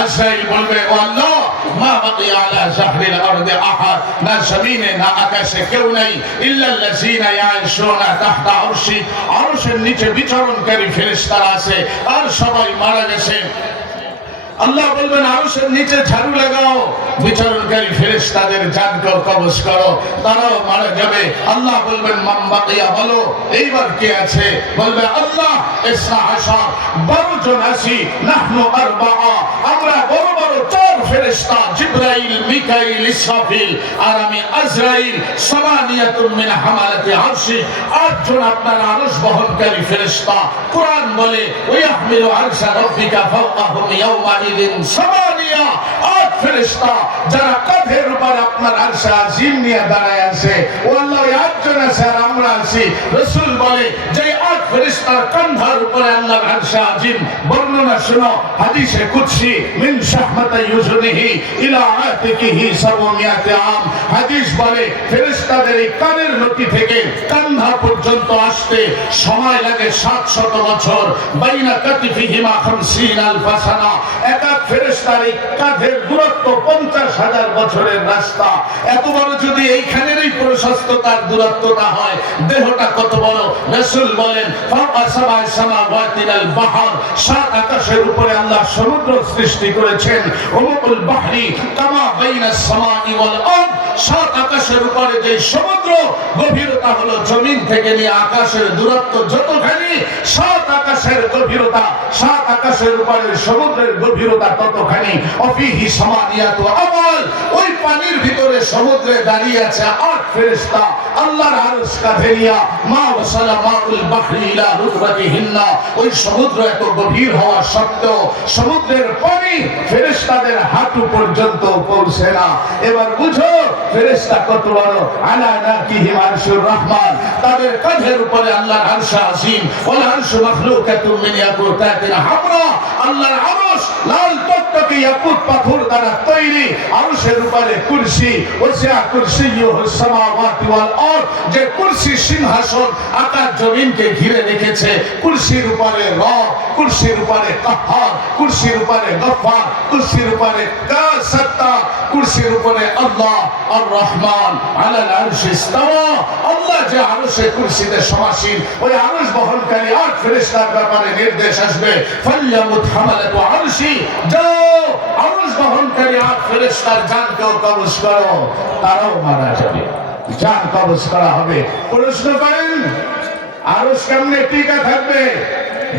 আজরাইল বলবে ও আল্লাহ মা বাকিয়া আলা যাহরিল আরদি আহাদ, না জমিনে না আকাশে কেউ নেই, ইল্লাল্লাযীনা ইয়াঈশুনা তাহতা আরশি, আরশের নিচে বিচরণকারী ফেরেশতারা আছে, আর সবাই মারা গেছে। আল্লাহ বলবেন আরশের নিচে ঝাড়ু লাগাও, বিচরণকারী ফেরেশতাদের জানকেও কবজ করো, তারাও মারা যাবে। আল্লাহ বলবেন মান বাকিয়া, বলো এইবার কে আছে। বলবে আল্লাহ ইসনা আশার, 12 জন আছি, নাহনু আরবাআ, আমরা বড় বড় 4 ফেরেশতা, জিবরাইল, মিকাইল, ইসরাফিল আর আমি আজরাইল, সামানিয়াতুন মিন হামালাতি আরশি, 8 জন আপনার আরশ বহনকারী ফেরেশতা। কোরআন বলে ওয়াহমিলু আরশা রাব্বিকা ফাওকাহুম ইয়াওমা ইদিন সামানিয়া, 8 ফেরেশতা যারা কাঁধের উপর আপনার আরশে আজিম নিয়ে দাঁড়ায় আছে। ও আল্লাহ 8 জন আছে আর আমরা আছি। রাসূল বলে যে 8 ফেরেশতার কাঁধের উপরে আল্লাহর আরশে আজিম, বর্ণনা শুনো হাদিসে কুদসি, মিন শাহমাতা ইউজুনিহি ইলা আতিকিহি 700 আম। হাদিস বলে ফেরেশতাদের এই কানের লতি থেকে কাঁধা পর্যন্ত আসতে সময় লাগে 700 বছর। বাইনা কাতিফিহিমা 50 আলফ সানা, এক এক ফেরেশতার এই কাঁধের দূরত্ব 50,000 বছরের রাস্তা। এত বড় যদি এইখানের এই প্রশস্ততার দূরত্বটা হয়, দেহটা কত বড়। রাসূল বলেন ফাওকা সাবাই সামাওয়াতিন আল বাহর, 7 আকাশের উপরে আল্লাহ সমুদ্র সৃষ্টি করেছেন। উমুল বাহরি কামা বাইনাস সামাই ওয়াল আরদ, 7 আকাশের উপরে যে সমুদ্র, গভীরতা হলো জমিন থেকে নিয়ে আকাশের দূরত্ব যতখানি, 7 আকাশের গভীরতা, 7 আকাশের উপরে সমুদ্রের গভীরতা ততখানি। অফিহি সামানিয়াতু আওয়াল, ওই পানির ভিতরে সমুদ্রে দাঁড়িয়ে আছে 8 ফেরেশতা আল্লাহর আরশ কাঁধে নিয়া। মা ওয়াসালা মাউল বাহরি ইলা রুকবাতিহিন্না, ওই সমুদ্র এত গভীর হওয়া সত্ত্বেও সমুদ্রের পানি ফেরেশতাদের হাঁটু পর্যন্ত পৌঁছে না। এবার বুঝো ফেরেশতা কত বড়। আলা নাকিহিম আরশুর রহমান, তাদের কাঁধের উপরে আল্লাহর আরশ আজিম। ওয়াল আরশু মাখলুকাতুম মিন ইয়াকুতাতিন হামরা, আল্লাহর আরশ লাল টকটকে ইয়াকুত পাথর দ্বারা তৈরি। আরশের উপরে কুরসি, ওয়াসিআ কুরসিয়ুহুস সামাওয়াতি ওয়াল আরদ, যে কুরসি সিংহাসন আকাশ জমিনকে ঘিরে রেখেছে। কুরসির উপরে রব, কুরসির উপরে কাহ্হার, কুরসির উপরে গফফার, কুরসির উপরে কাসাত্তা, কুরসির উপরে আল্লাহ আর রহমান আলাল আরশি ইস্তাওয়া। আল্লাহ যে আরশে কুরসিতে সমাসীন, ওই আরশ বহনকারী 8 ফেরেশতার ব্যাপারে নির্দেশ আসবে ফাল্যামুত হামালাতু আরশি, যাও আরশ বহনকারী 8 ফেরেশতার জানকেও কবজ করো, তারাও মারা যাবে, জান কবজ করা হবে। প্রশ্ন করেন আরশ কেমনে টিকা থাকবে?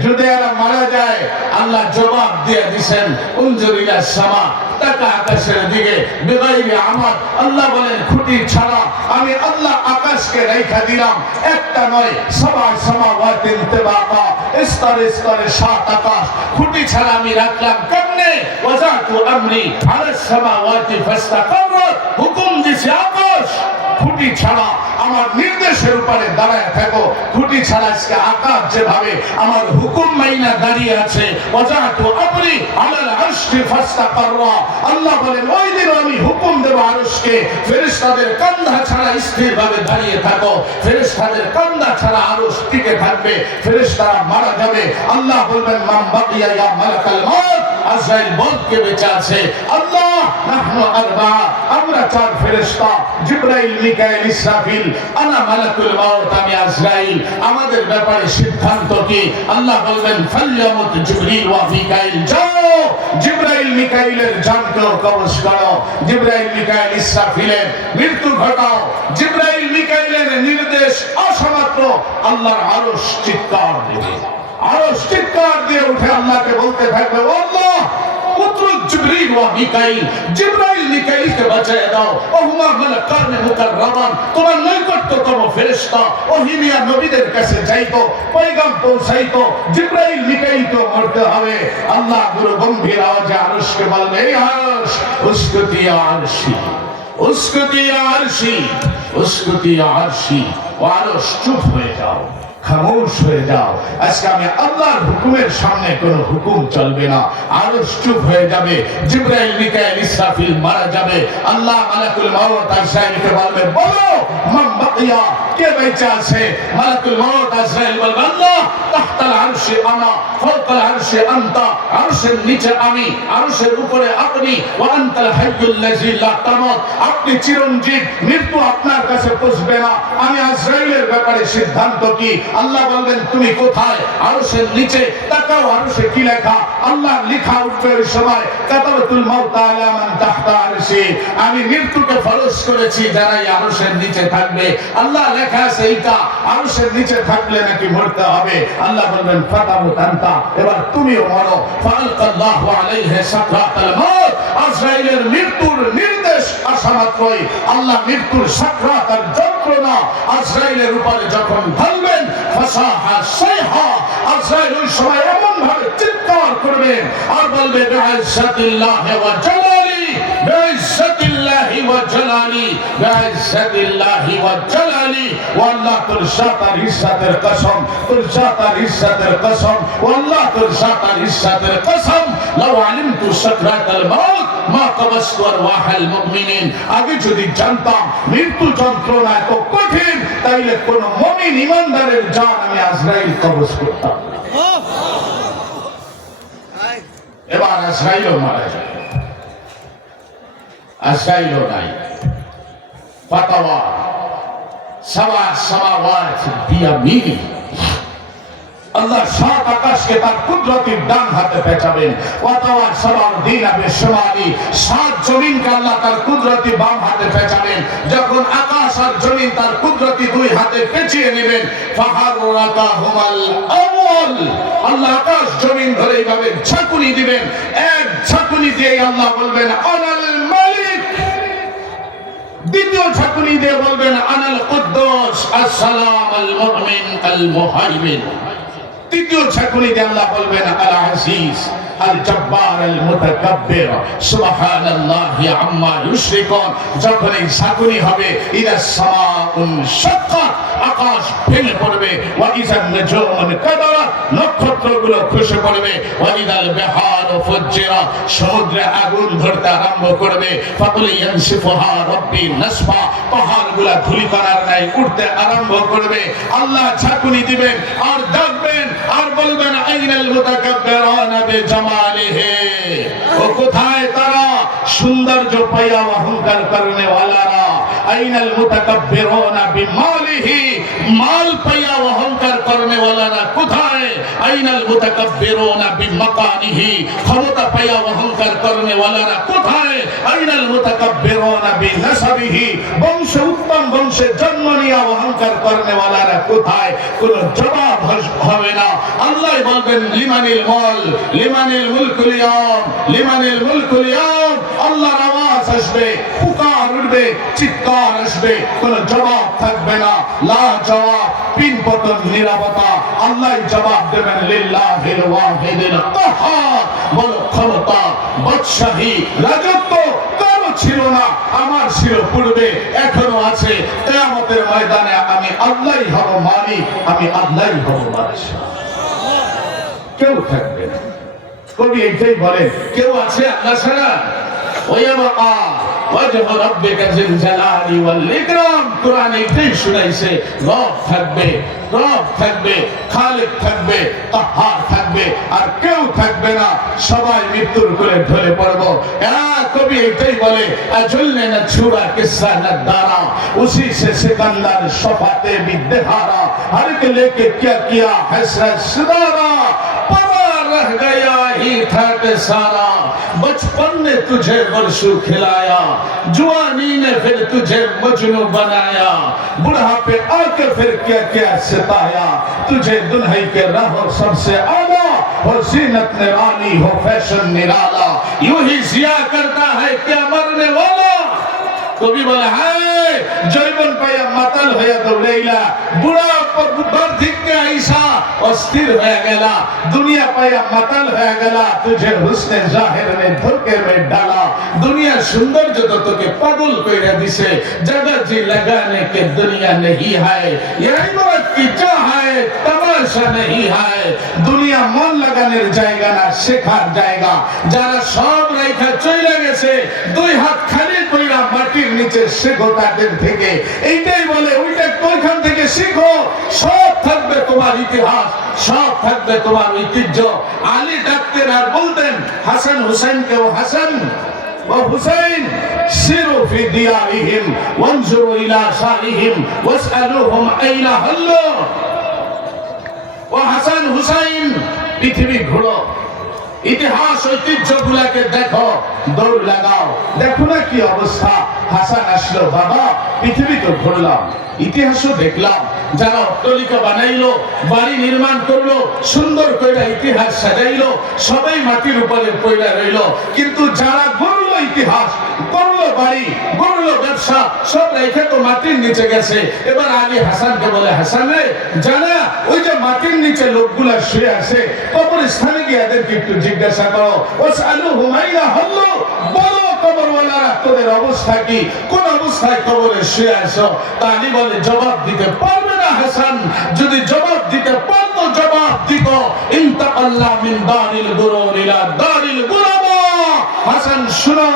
যদি এরা মারা যায় আল্লাহ জবাব দিয়ে দিবেন উনজুর ইলা সামা, তাকা আকাশের দিকে বিগাইরি আমাদ। আল্লাহ বলেন খুঁটি ছাড়া আমি আল্লাহ আকাশকে রেখা দিলাম, একটা নয় সাবা সামাওয়াতিন তিবাকা, স্তরে স্তরে সাত আকাশ খুঁটি ছাড়া আমি রাখলাম। কেমনে? ওয়াজাতু আমরি আলা সামাওয়াতি ফাস্তাকাররাত, হুকুম দিছে আকাশ খুঁটি ছাড়া আমার নির্দেশের উপরে দাঁড়ায় থাকো। খুঁটি ছাড়া আজকে আকাশ যেভাবে আমার হুকুম মাইনা দাঁড়িয়ে আছে, ওয়াজাতু আমরি আলাল আরশি ফাস্তাকাররা, আল্লাহ বলেন ওই দিন আমি হুকুম দেব আরশকে ফেরেশতাদের কাঁধা ছাড়া স্থিরভাবে দাঁড়িয়ে থাকো। ফেরেশতাদের কাঁধা ছাড়া আরশ টিকে থাকবে, ফেরেশতারা মারা যাবে। আল্লাহ বলবেন মান বাকিয়া ইয়া মালাকাল মউত, আজরাইল বলকে বেঁচে আছে। আল্লাহ নাহনু আরবা, আমরা চার ফেরেশতা জিবরাইল মিকাইল ইসরাফিল, আনা মালাকুল মউত, আমি আজরাইল, আমাদের ব্যাপারে সিদ্ধান্ত কি? আল্লাহ বলবেন ফালইয়ামুত জিবরিল ওয়া মিকাইল, যাও জিবরাইল মিকাইলের জানকেও কবজ করো, জিবরাইল মিকাইল ইসরাফিলের মৃত্যু ঘটাও। জিবরাইল মিকাইলের নির্দেশ আসা মাত্র আল্লাহর আরশ চিৎকার দেবে, আরশ চিৎকার দিয়ে উঠে আল্লাহকে বলতে থাকবে ও আল্লাহ উতরুদ জিবরিল ওয়া মিকাইল, জিবরাইল মিকাইলকে বাঁচিয়ে দাও। ওহুমা মালাকান মুকাররামান, তোমার নৈকট্যতম ফেরেশতা ওহিমিয়া নবীদের কাছে যাইতো, পয়গাম পৌঁছাইতো। জিবরাইল মিকাইলকে মরতে হবে। আল্লাহ গুরু গম্ভীর আওয়াজে আরশকে বলবে এই আরশ উসকুতি ইয়া আরশি, উসকুতি ইয়া আরশি, উসকুতি ইয়া আরশি। ও আরশ চুপ হয়ে যাও, খামোশ হয়ে যাও। আজকে আমি আল্লাহর হুকুমের সামনে কোনো হুকুম চলবে না। আরশ চুপ হয়ে যাবে, জিবরাইল মিকাইল ইসরাফিল মারা যাবে। আল্লাহ মালাকুল মউত আজরাইলকে বলবে বলো মান বাকিয়া, কে বেঁচে আছে? মালাকুল মউত আজরাইল বলবে আল্লাহ তাহতাল আরশি আনা, ফাওকাল আরশি আনতা, আরশের নিচে আমি, আরশের উপরে আপনি। ওয়া আনতাল হাইয়ুল লাযী লা তামুত, আপনি চিরঞ্জীব, মৃত্যু আপনার কাছে পৌঁছবে না। আমি আজরাইলের ব্যাপারে সিদ্ধান্ত কি? আল্লাহ বলবেন তুমি কোথায়? আরশের নিচে। তাকাও আরশে কি লেখা? আল্লাহ লেখা উঠবে ওই সময় কাতাবাতুল মাউত আলা মান তাহতা আরশি, আমি মৃত্যুকে ফরজ করেছি যারা এই আরশের নিচে থাকবে। আল্লাহ লেখা আছে এইটা, আরশের নিচে থাকলে নাকি মরতে হবে। আল্লাহ বলবেন ফাতামুত আনতা, এবার তুমিও মরো। ফাআলকাল্লাহু আলাইহি সাকরাতাল মাউত, আজরাইলের মৃত্যুর নির্দেশ আসা মাত্রই আল্লাহ মৃত্যুর সাকরাত আর যন্ত্রণা আজরাইলের উপরে যখন ঢালবেন, ফাসাহা সাইহা, আজরাইল ওই সময় এমন ভাবে চিৎকার করবেন আর বলবে বিইজ্জাতিল্লাহি ওয়া জালালি, বিইজ্জাতিল্লাহি ওয়া জালালি, বিইজ্জাতিল্লাহি ওয়া জালালি। ওয়াল্লাহ তোর জাত আর ইজ্জতের কসম, তোর জাত আর ইজ্জতের কসম, ওয়াল্লাহ তোর জাত আর ইজ্জতের কসম, লাউ আলিমতু সাকরাতাল মাউত মা কবাসতু আরওয়াহাল মুমিনিন, আগে যদি জানতাম মৃত্যু যন্ত্রণা এত কঠিন তাইলে কোন মুমিন ইমানদারের জান আমি আজরাইল কবজ করতাম। এবার আজরাইলও মারা যায়, আজরাইলও নাই। ফাতাওয়া সাবা সামাওয়াত বিয়ামিনি, আল্লাহ সাত আকাশকে তার কুদরতির ডান হাতে পেঁচাবেন। ওয়াতাওয়া সাবাল দিনা বিশমালি, সাত জমিনকে আল্লাহ তার কুদরতি বাম হাতে পেঁচাবেন। যখন আকাশ আর জমিন তার কুদরতি দুই হাতে পেঁচিয়ে নেবেন, ফাহাররাকাহুমাল আউয়াল, আল্লাহ আকাশ জমিন ধরে এইভাবে ঝাঁকুনি দিবেন। এক ঝাঁকুনি দিয়ে আল্লাহ বলবেন আনাল মালিক, দ্বিতীয় ঝাঁকুনি দিয়ে বলবেন আনাল কুদ্দুস আসসালাম আল মুমিন আল মুহাইমিন, তৃতীয় ঝাঁকুনি দিয়ে আল্লাহ বলবেন আল আজিজ আল জব্বার আল মুতাকাব্বির সুবহানাল্লাহি আম্মা ইউশরিকুন। যখন এই ঝাঁকুনি হবে, ইদা সামাউন শাক্কাত, আকাশ ভেঙে পড়বে। ওয়া ইযান নুজুমুন কাদারাত, নক্ষত্রগুলো খসে পড়বে। ওয়া ইদাল বিহারু ফুজ্জিরাত, সমুদ্রে আগুন ধরতে আরম্ভ করবে। ফাকুল ইয়ানসিফুহা রাব্বি নাসফা, পাহাড়গুলো ধূলিকণার ন্যায় উঠতে আরম্ভ করবে। আল্লাহ ঝাঁকুনি দিবেন আর ডাকবেন আর বলবেন আইনাল মুতাকাব্বিরুনা বিজামালিহি, ও কোথায় তারা সৌন্দর্য পাইয়া অহংকার করনে ওয়ালারা? আইনাল মুতাকাব্বিরুনা বিমালিহি, মাল পাইয়া অহংকার করনে ওয়ালারা কোথায়? আইনাল মুতাকাব্বিরুনা বিমাকানিহি, ক্ষমতা পাইয়া অহংকার করনে ওয়ালারা কোথায়? আইনাল মুতাকাব্বিরুনা বিনাসাবিহি, বংশ উত্তম বংশে জন্ম নিয়ে অহংকার করনে ওয়ালারা কোথায়? কোনো জবাব হবে না। আল্লাহ সবাই বলবেন লিমানিল মুল, লিমানিল মুলকুল ইয়াউম, লিমানিল মুলকুল ইয়াউম। আল্লাহর আওয়াজ আসবে, পুকার উঠবে, চিৎকার আসবে, কোনো জবাব থাকবে না। লা জবাব, পিন পতন, নীরবতা। আল্লাহই জবাব দেবেন লিল্লাহিল ওয়াহিদিল কাহ্হার। বলো ক্ষমতা, বাদশাহী, রাজত্ব কারো ছিল না, আমার ছিল পূর্বে, এখনো আছে। কিয়ামতের ময়দানে আমি আল্লাহই হব মালিক, আমি আল্লাহই হব বাদশা। কেউ থাকবে না। কবি এইটাই বলেন, কেউ আছে আল্লাহ ছাড়া? ওয়ায়াবকা ওয়াজহু রাব্বিকা যিল জালালি ওয়াল ইকরাম। কোরআন এইটাই শুনাইছে, রব থাকবে, রব থাকবে, খালিক থাকবে, কাহ্হার থাকবে, আর কেউ থাকবে না। সবাই মৃত্যুর কোলে ঢলে পড়ব। কবি এইটাই বলে, আজলনে না ছুরা কিসসা না দারা, উসি সে সিকন্দর শফাতে বিদ্যহারা, হর কে লেকে क्या किया हसरत सुधारा, परा रह गया ही था के सारा, बचपन ने तुझे वर्षों खिलाया, जुआनी ने फिर तुझे मजनू बनाया, बुढ़ापे आके फिर क्या क्या सताया, तुझे दुल्हन के रहो सबसे आला, और जीनत ने रानी हो फैशन निराला, यूं ही जिया करता है क्या मरने वाला। কবি বলে, হায় জৈবন পাইয়া মাতাল হইয়া দৌড়াইলা, বুড়া বার্ধক্যে আইসা অস্থির হয়ে গেলা, দুনিয়া পাইয়া মাতাল হয়ে গেলা, তুঝে হুসনে জাহির মে ধোকে মে ডালা, দুনিয়া সৌন্দর্য তো তোকে পাগল কইরা দিছে, জগৎ জি লাগানে কে দুনিয়া नहीं है, ये इबारत की चाह है तमाशा नहीं है। দুনিয়া মন লাগানোর জায়গা না, শেখার জায়গা। যারা সব রাইখা চলে গেছে, দুই হাত খালি কইরা মাটির নিচে শেখো তাদের থেকে। এইটাই বলে, ওইটা ওইখান থেকে শিখো। সব থাকবে তোমার ইতিহাস, সব থাকবে তোমার ঐতিহ্য। আলী ডাকতেন আর বলতেন হাসান হুসাইনকে, ও হাসান ও হুসাইন, সিরু ফি দিয়ারিহিম ওয়ানজুরু ইলা শারিহিম ওয়াসআলুহুম আইনা হাল্লু। ও হাসান হুসাইন, পৃথিবী ঘোরো, ইতিহাস ঐতিহ্য গুলাকে দেখো, দৌড় লাগাও। দেখো না কি অবস্থা। হাসান আসলো, বাবা পৃথিবী তো ঘুরলাম, ইতিহাসও দেখলাম, যারা অট্টালিকা বানাইলো, বাড়ি নির্মাণ করলো, সুন্দর করে ইতিহাস সাজাইলো, সবাই মাটির উপরে পয়লা রইলো, কিন্তু যারা গড়লো ইতিহাস, গড়লো বাড়ি, গড়লো ব্যবসা, সব রেখে তো মাটির নিচে গেছে। এবার আলী হাসানকে বলে, হাসান রে, জানা ওই যে মাটির নিচে লোকগুলা শুয়ে আছে, কবরস্থানে গিয়ে এদেরকে একটু জিজ্ঞাসা করো, ওয়াসআলুহুম আইনা হাল্লু, বলো কবরওয়ালারা তোদের অবস্থা কি, কোন অবস্থায় কবরে শুয়ে আছো। তা আলী বলে, জবাব দিতে পারবে না হাসান, যদি জবাব দিতে পারতো জবাব দিত। ইনতাকাল্লা মিন দারিল গুরুর ইলা দারিল গুরাবা। হাসান শুনো,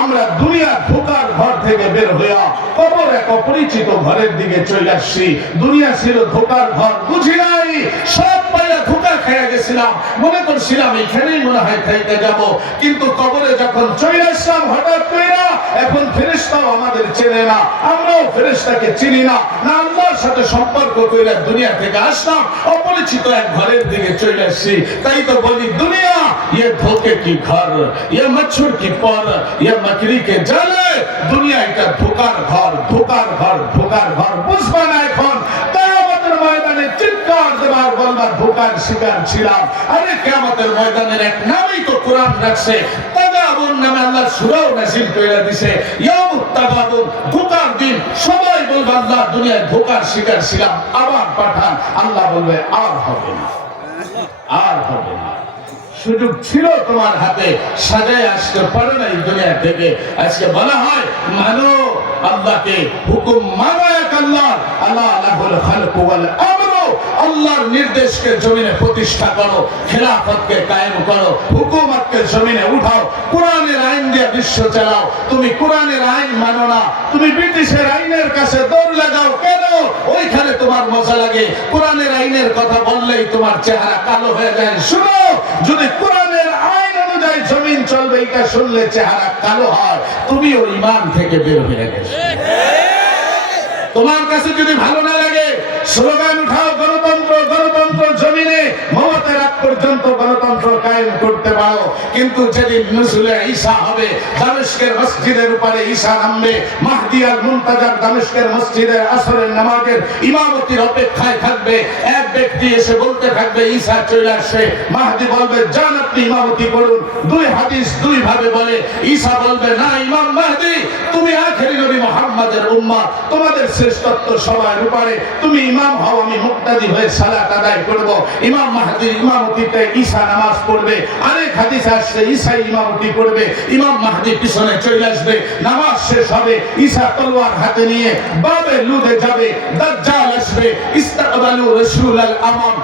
আমরা দুনিয়া ধোকার ঘর থেকে বের হইয়া কবর এক অপরিচিত ঘরের দিকে চলে আসছি। দুনিয়া ছিল ধোকার ঘর, বুঝি নাই, সব পাইয়া ধোকা খেয়ে গেছিলাম, মনে করছিলাম এখানেই মনে হয় থেকে যাব, কিন্তু কবরে যখন চলে আসলাম হঠাৎ কইরা, এখন ফেরেশতাও আমাদের চেনে না, আমরাও ফেরেশতাকে চিনি না, না আল্লাহর সাথে সম্পর্ক কইরা দুনিয়া থেকে আসলাম, অপরিচিত এক ঘরের দিকে চলে আসছি। তাই তো বলি, দুনিয়া ये धोखे की घर, ये मच्छर की पर, ये मकड़ी के जाले। दुनिया এটা ধোকার ঘর, ধোকার ঘর, ধোকার ঘর। বুঝবা না এখন কিয়ামতের ময়দানে চিৎকার দেবার বলবার ধোকার শিকার ছিলাম। আরে কিয়ামতের ময়দানের এক নামই তো কোরআন রাখছে, তাগাবুন নামে আল্লাহ সূরাও নাযিল কইরা দিছে। ইয়ামুত তাগাবুন, ধোকার দিন। সবাই বলবে আল্লাহ দুনিয়ায় ধোকার শিকার ছিলাম, আবার পাঠান। আল্লাহ বলবে আর হবে না, আর হবে না। সুযোগ ছিল তোমার হাতে, সাজায় আসতে পারো না এই দুনিয়া থেকে। আজকে বলা হয় মানো আল্লাহকে, হুকুম মানো এক আল্লাহ। আল্লাহ লাহুল খালকু ওয়াল আমরু, আল্লাহর নির্দেশকে জমিনে প্রতিষ্ঠা করো, খেলাফতকে কায়েম করো, হুকুমতকে জমিনে উঠাও, কোরআনের আইন দিয়ে বিশ্ব চালাও। তুমি কোরআনের আইন মানো না, তুমি ব্রিটিশের আইনের কাছে দৌড় লাগাও কেন? ওইখানে তোমার মজা লাগে, কোরআনের আইনের কথা বললেই তোমার চেহারা কালো হয়ে যায়। শুনো, যদি কোরআনের আইন অনুযায়ী জমিন চলবে এটা শুনলে চেহারা কালো হয়, তুমিও ঈমান থেকে বের হয়ে গেছো। তোমার কাছে যদি ভালো না লাগে, স্লোগান উঠাও, গণতন্ত্র, গণতন্ত্র। জমিনে মমতার আগ পর্যন্ত গণতন্ত্র কায়েম করতে পারো, কিন্তু যেদিন নুজুলে ঈসা হবে, দামেস্কের মসজিদের উপরে ঈসা নামবে, মাহদি আল মুনতাজার দামেস্কের মসজিদের আসরের নামাজের ইমামতির অপেক্ষায় থাকবে। এক ব্যক্তি এসে বলতে থাকবে ঈসা চলে আসছে, মাহদি বলবে যান আপনি ইমামতি করুন। দুই হাদিস দুই ভাবে বলে। ঈসা বলবে না ইমাম মাহদি, তুমি আখেরি নবী মুহাম্মাদের উম্মত, তোমাদের শ্রেষ্ঠত্ব সবার উপরে, তুমি ইমাম হও, আমি মুক্তাদি হয়ে সালাত আদায় করব। ইমাম মাহদির ইমামতিতে ঈসা নামাজ পড়বে। আরেক হাদিস আসছে ঈসা ইমামতি করবে, ইমাম মাহদি পিছনে চলে আসবে, নামাজ শেষ হবে, ঈসা তলোয়ার হাতে নিয়ে বাবে লুদে যাবে, দাজ্জাল আসবে, ইস্তাকবালু রাসূলাল আমাম,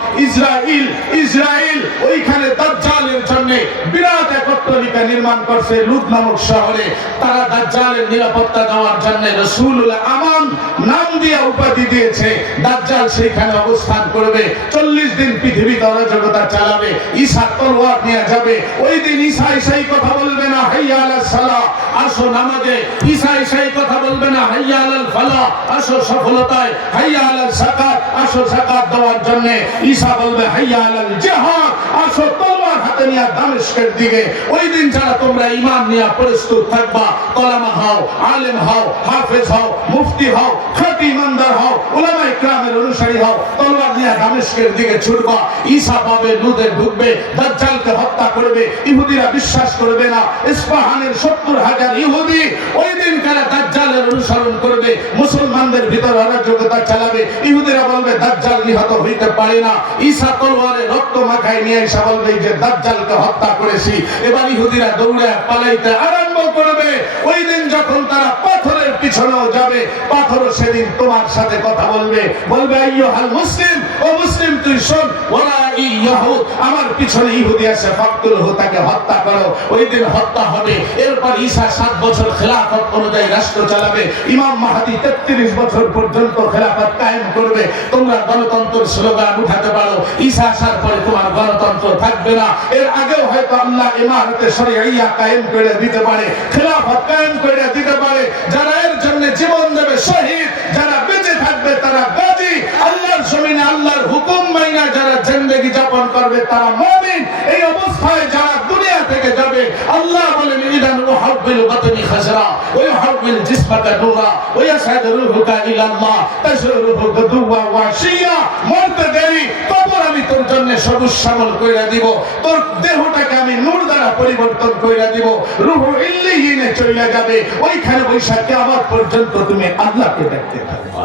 ইসরাইল ওইখানে দাজ্জালের জন্য বিরাট এক অট্টালিকা নির্মাণ করছে লুদ নামক শহরে। তারা দাজ্জালের নিরাপত্তা দেওয়ার জন্য রাসূলুল আমাম নাম দিয়ে উপাধি দিয়েছে। দাজ্জাল সেখানে অবস্থান করবে, 40 দিন পৃথিবীতে অরাজকতা চালাবে। ঈসা তলোয়ার নিয়ে যাবে। ওই দিন ঈসা ঈসাই কথা বলবে না হাইয়া আলাস সালাহ, আসো নামাজে। ঈসা ঈসাই কথা বলবে না হাইয়া আলাল ফালাহ, আসো সফলতায়। হাইয়া আলাল যাকাত, আসো যাকাত দেওয়ার জন্য। ঈসা বলবে হাইয়া আলাল জিহাদ, আসো তলোয়ার হাতে নিয়ে দামেস্কের দিকে। ওই দিন যারা তোমরা ঈমান নিয়ে প্রস্তুত থাকবা, কলামা হও, আলেম হও, হাফেজ হও, মুফতি হও, খাঁটি ইমানদার হও, উলামা ইকরামের অনুসারী হও, তলোয়ার নিয়ে দামেস্কের দিকে ছুটবা। ঈসা পাবে লুদে ঢুকবে, দাজ্জালকে হত্যা করবে। ইহুদিরা বিশ্বাস করবে না। ইস্পাহানের 70,000 ইহুদি ওই দিন কারা দাজ্জালের অনুসরণ করবে, মুসলমানদের ভিতর অরাজকতা চালাবে। ইহুদিরা বলবে দাজ্জাল নিহত হইতে পারে না। ঈসা তলোয়ারে রক্ত মাখায় নিয়ে ঈসা বলবে যে দাজ্জালকে হত্যা করেছি। এবার ইহুদিরা দৌড়ে পালাইতে আরম্ভ করবে। ওই দিন যখন তারা পাথরের পিছনেও যাবে, পাথরও সেদিন তোমার সাথে কথা বলবে, বলবে আইয়ুহাল মুসলিম, ও মুসলিম তুই শোন, ওয়ালা ইয়াহুদ, আমার পিছনে ইহুদি আছে, ফাকতুলহু, তাকে হত্যা করো। ওই দিন হত্যা হবে। এরপর ঈসা 7 বছর খেলাফত অনুযায়ী রাষ্ট্র চালাবে। ইমাম মাহদি 33 বছর পর্যন্ত খেলাফত কায়েম করবে। তোমরা গণতন্ত্রের স্লোগান উঠাতে পারো, ঈসা আসার পরে তোমার গণতন্ত্র থাকবে না। এর আগেও হয়তো আল্লাহ ইমারতে শরিয়া কায়েম করে দিতে পারে, খেলাফত কায়েম করে দিতে পারে। যারা এর জন্য জীবন দেবে শহীদ, যারা বেঁচে থাকবে তারা গাজী। আল্লাহর জমিনে আল্লাহর হুকুম মাইনা যারা জিন্দেগি যাপন করবে তারা মুমিন। এই অবস্থায় যারা দুনিয়া থেকে যাবে, আল্লাহ বলেন ইদান উহাব্বিলু বাতনি খাসরা ওয়া ইউহাব্বিল জিসমাকা নূরা ওয়া ইয়াসাদু রূহুকা ইলাল্লাহ তাশরুহু গুদুওয়া ওয়া শিয়া। মরতে দেরি, কবর আমি তোর জন্য সবুজ শ্যামল কইরা দিব, তোর দেহটাকে আমি নূর দ্বারা পরিবর্তন কইরা দিব। রূহু ইল্লিয়িনে চলে যাবে, ওইখানে বৈশা কিয়ামত পর্যন্ত তুমি আল্লাহকে দেখতে থাকবা।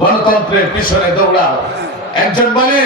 গণতন্ত্রের পিছনে দৌড়াও। একজন বলে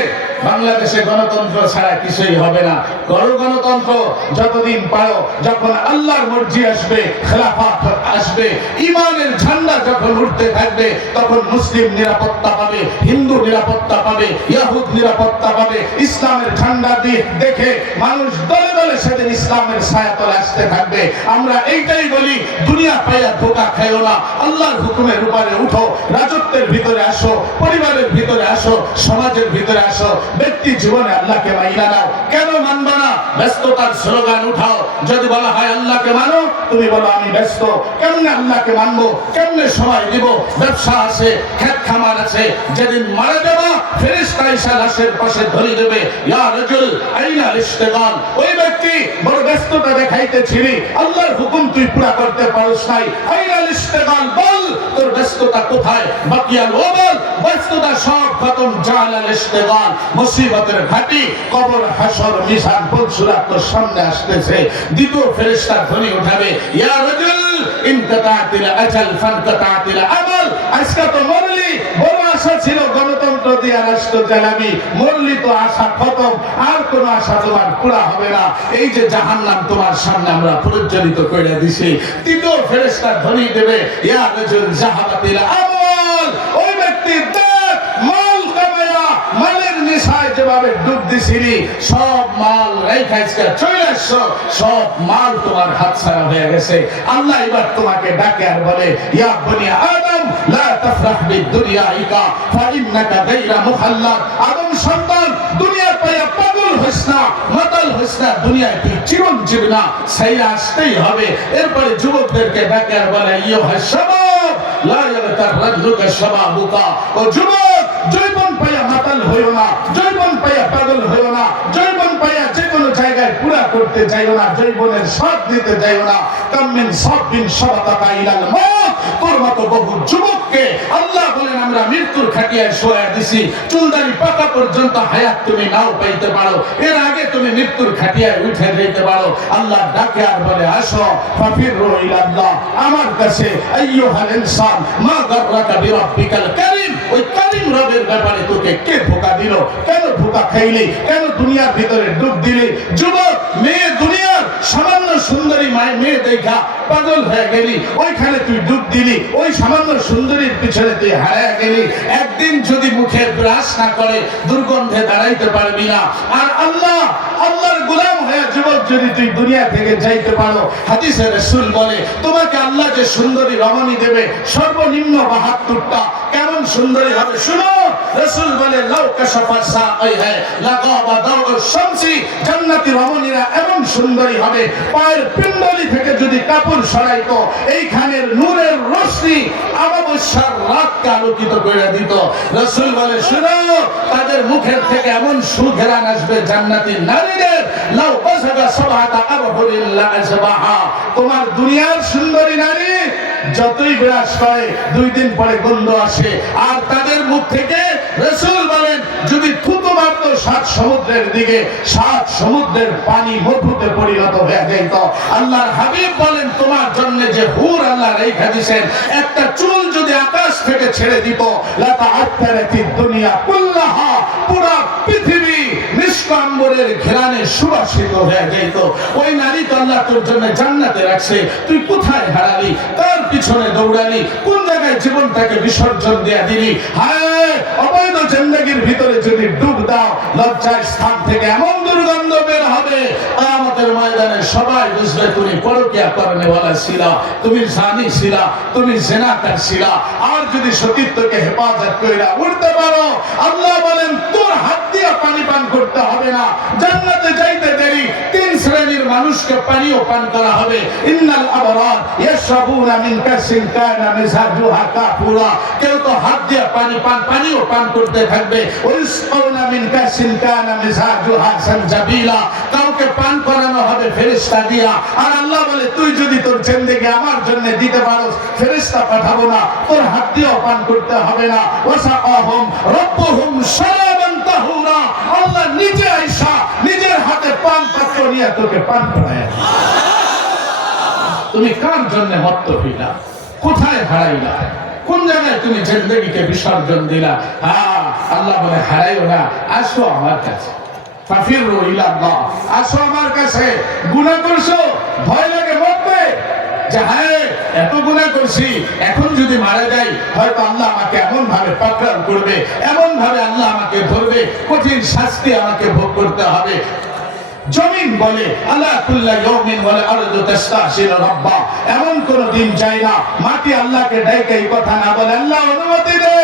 বাংলাদেশে গণতন্ত্র ছাড়া কিছুই হবে না। করো গণতন্ত্র যতদিন পারো। যখন আল্লাহর মর্জি আসবে, খেলাফত আসবে, ইমানের ঝান্ডা যখন উঠতে থাকবে, তখন মুসলিম নিরাপত্তা পাবে, হিন্দু নিরাপত্তা পাবে, ইহুদ নিরাপত্তা পাবে। ইসলামের ঝান্ডা দিয়ে দেখে মানুষ দলে দলে সেদিন ইসলামের ছায়াতলে আসতে থাকবে। আমরা এইটাই বলি, দুনিয়া পাইয়া ধোঁকা খাইও না, আল্লাহর হুকুমের উপরে উঠো, রাজত্বের ভিতরে আসো, পরিবারের ভিতরে আসো, সমাজের ভিতরে আসো। ব্যক্তি জীবনে আল্লাহকে মাইনা নাও। কেন মানবা না? ব্যস্ততার স্লোগান উঠাও। যদি বলা হয় আল্লাহকে মানো, তুমি বলো আমি ব্যস্ত। কেমনে আল্লাহকে মানবো? কেমনে সময় দিব? ব্যবসা আছে, ক্ষেত খামার আছে। যেদিন মারা যাবা, ফেরেশতা এসে লাশের পাশে ধরে দেবে, ইয়া রাজুল আইনা ইশতিগাল। ওই ব্যক্তি বড় ব্যস্ততা দেখাইতেছিলি, আল্লাহর হুকুম তুই পুরা করতে পারছ নাই। আইনা ইশতিগাল, বল তোর ব্যস্ততা কোথায়? বাকিয়াল ওয়াবাল, ব্যস্ততা সব খতম। জালাল ইশতিগাল, মুসিবতের ঘাটি, কবর, হাসর, মিজান, ফুলসুরাত তোর সামনে আসতেছে। দ্বিতীয় ফেরেশতা ধ্বনি উঠাবে, ইয়া রাজুল ইনকাতাতিল আজাল ফানকাতাতিল আমাল। আজকে তো মরলি, বড় আশা ছিল গণতন্ত্র দিয়ে রাষ্ট্র চালাবি, মরলি তো আশা খতম, আর কোন আশা তোমার পুরা হবে না। এই যে জাহান্নাম তোমার সামনে আমরা প্রজ্বলিত করে দিছি। তৃতীয় ফেরেশতা ধ্বনি দেবে, ইয়া রাজুল যাহাবাতিল আমাল। ওই ব্যক্তি দেখ মাল কামায়া, মালের নেশায় যেভাবে ডুব দিছিলি, সব মাল রেখাইছে চলে আসছো, সব মাল তোমার হাতছাড়া হয়ে গেছে। আল্লাহ এবার তোমাকে ডাকে আর বলে, ইয়া বনি আদম লা তাফরাহ বিদুনিয়াইকা ফাইন্নাকা গায়রা মুখাল্লাদ। আদম সন্তান, দুনিয়া পাইয়া পাগল হইস না, মাতাল হইস না, দুনিয়ায় তুই চিরঞ্জীব না, সাইরা আসতেই হবে। এরপরে যুবকদেরকে ডাকে আর বলে, ইয়ুহা শাবাব লা ইয়াগতাররাদুকা শাবাবুকা। ও যুবক, জৈবন পাইয়া মাতাল হইও না, জৈবন পাইয়া পাগল হইও না, জৈবন পাইয়া যে কোনো নিতে যাইও না, যৌবনের স্বাদ নিতে যাইও না। কামিন সাবিন শাবাতাকা ইলাল মাউত, তোর মতো বহু যুবককে আল্লাহ বলেন আমরা মৃত্যুর খাটিয়ায় শোয়া দিছি। চুলদারি পাকা পর্যন্ত হায়াত তুমি নাও পাইতে পারো, এর আগে তুমি মৃত্যুর খাটিয়ায় উঠে যেতে পারো। আল্লাহ ডাকে আর বলে আসো, ফাফিরু ইলাল্লাহ, আমার কাছে। আইয়ুহাল ইনসান মা গাররাকা বিরাব্বিকাল কারীম, ওই কারীম রবের ব্যাপারে তোকে কে ধোঁকা দিল? কেন ধোঁকা খাইলি? কেন দুনিয়ার ভিতরে ডুব দিলি? যুবক মেয়ে, দুনিয়ার সামান্য সুন্দরী মেয়ে দেখা পাগল হয়ে গেলি, ওইখানে তুই ডুব দিলি, ওই সামান্য সুন্দরীর পিছনে তুই হারিয়ে গেলি। একদিন যদি মুখে ব্রাশ না করে দুর্গন্ধে দাঁড়াইতে পারবি না। আর আল্লাহর গোলাম হয়ে যুবক যদি তুই দুনিয়া থেকে যাইতে পারো, হাদিসে রাসূল বলে তোমাকে আল্লাহ যে সুন্দরী রমণী দেবে সর্বনিম্ন 72টা। কেমন সুন্দরী হবে শুনো, রাসূল বলে লাউ কাশাফা সাআইহা লাগাবা দাউর শামসি, জান্নাতি রমণীরা এমন সুন্দরী হবে পায়ের পিণ্ডলি থেকে যদি কাপড় সরাইতো এইখানের নূরের রশ্মি অমাবস্যার রাতকে আলোকিত করে দিত। রাসূল বলে শুনো, তাদের মুখের থেকে এমন সুঘ্রাণ আসবে জান্নাতি নারীদের, লাউ বাসাগা সাবাতা আবহুরিল্লাহ আসবাহা। তোমার দুনিয়ার সুন্দরী নারী যতই বিরাজ করে 2 দিন পরে গন্ধ আসে। আর তাদের মুখ থেকে রাসূল বলেন যদি থুতু মারতো 7 সমুদ্রের দিকে, 7 সমুদ্রের পানি মধুতে পরিণত হয়ে যেত। আল্লাহর হাবিব বলেন তোমার জন্য যে হুর আল্লাহ রেখে দিয়েছেন, একটা চুল যদি আকাশ থেকে ছেড়ে দিত লাতা আত্তারাতিদ দুনিয়া কুল্লাহা, পুরো পৃথিবী নিষ্কাম্বরের ঘ্রাণে সুবাসিত হয়ে যেত। ওই নারী তো আল্লাহ তোর জন্য জান্নাতে রাখছে, তুই কোথায় হারালি? তার পিছনে দৌড়ালি, কোন জায়গায় জীবনটাকে বিসর্জন দিয়ে দিলি? হায়, অবৈধ জিন্দেগির ভিতরে যদি ডুব দাও, লজ্জার স্থান থেকে এমন দুর্গন্ধ বের হবে কিয়ামতের ময়দানে সবাই বুঝবে তুমি পরকিয়া করনেওয়ালা ছিলা, তুমি জানি ছিলা, তুমি জিনাকার ছিলা। আর যদি সতীত্বকে হেফাজত কইরা উঠতে পারো, আল্লাহ বলেন তোর হাত দিয়ে পানি পান করতে হবে না। জান্নাতে যাইতে দেরি 3 শ্রেণীর মানুষকে পানিও পান করা হবে। ইন্নাল আবরার ইয়াশরাবুনা মিন কাসিন কানা মিজাজুহা কাফুরা, কেউ তো হাত দিয়ে পানিও পান করতে থাকবে। ওয়াইসকাউনা মিন কাসিন কানা মিজাজুহা সানজাবিলা, কাউকে পান করানো হবে ফেরেশতা দিয়া। আর আল্লাহ বলে তুই যদি তোর জিন্দেগি আমার জন্য দিতে পারো, ফেরেশতা পাঠাবো না, তোর হাত দিয়েও পান করতে হবে না। ওয়াসাআহুম রাব্বুহুম শারাবান তাহুরা, আল্লাহ নিজে আইসা নিজের হাতে পান পাত্র নিয়ে তোকে পান করায়। তুমি কার জন্য মত্ত হইলা? কোথায় হারাইলা? কোন জায়গায় তুমি জিন্দেগিকে বিসর্জন দিলা? আল্লাহ বলে হারাইও না, আসো আমার কাছে। ফাফিরু ইলাল্লাহ, আসো আমার কাছে। গুনাহ করছো, ভয় লাগে মরতে, যে হ্যাঁ এত গুনাহ করছি, এখন যদি মারা যাই হয়তো আল্লাহ আমাকে এমন ভাবে পাকড়াও করবে, এমন ভাবে আল্লাহ আমাকে ধরবে, কঠিন শাস্তি আমাকে ভোগ করতে হবে। জমিন বলে আল্লাহ কুল্লা ইয়াউমিন ওয়াল আরদু তাস্তাশির রাব্বা, এমন কোন দিন যায় না মাটি আল্লাহকে ডাকে এই কথা না বলে আল্লাহ অনুমতি দে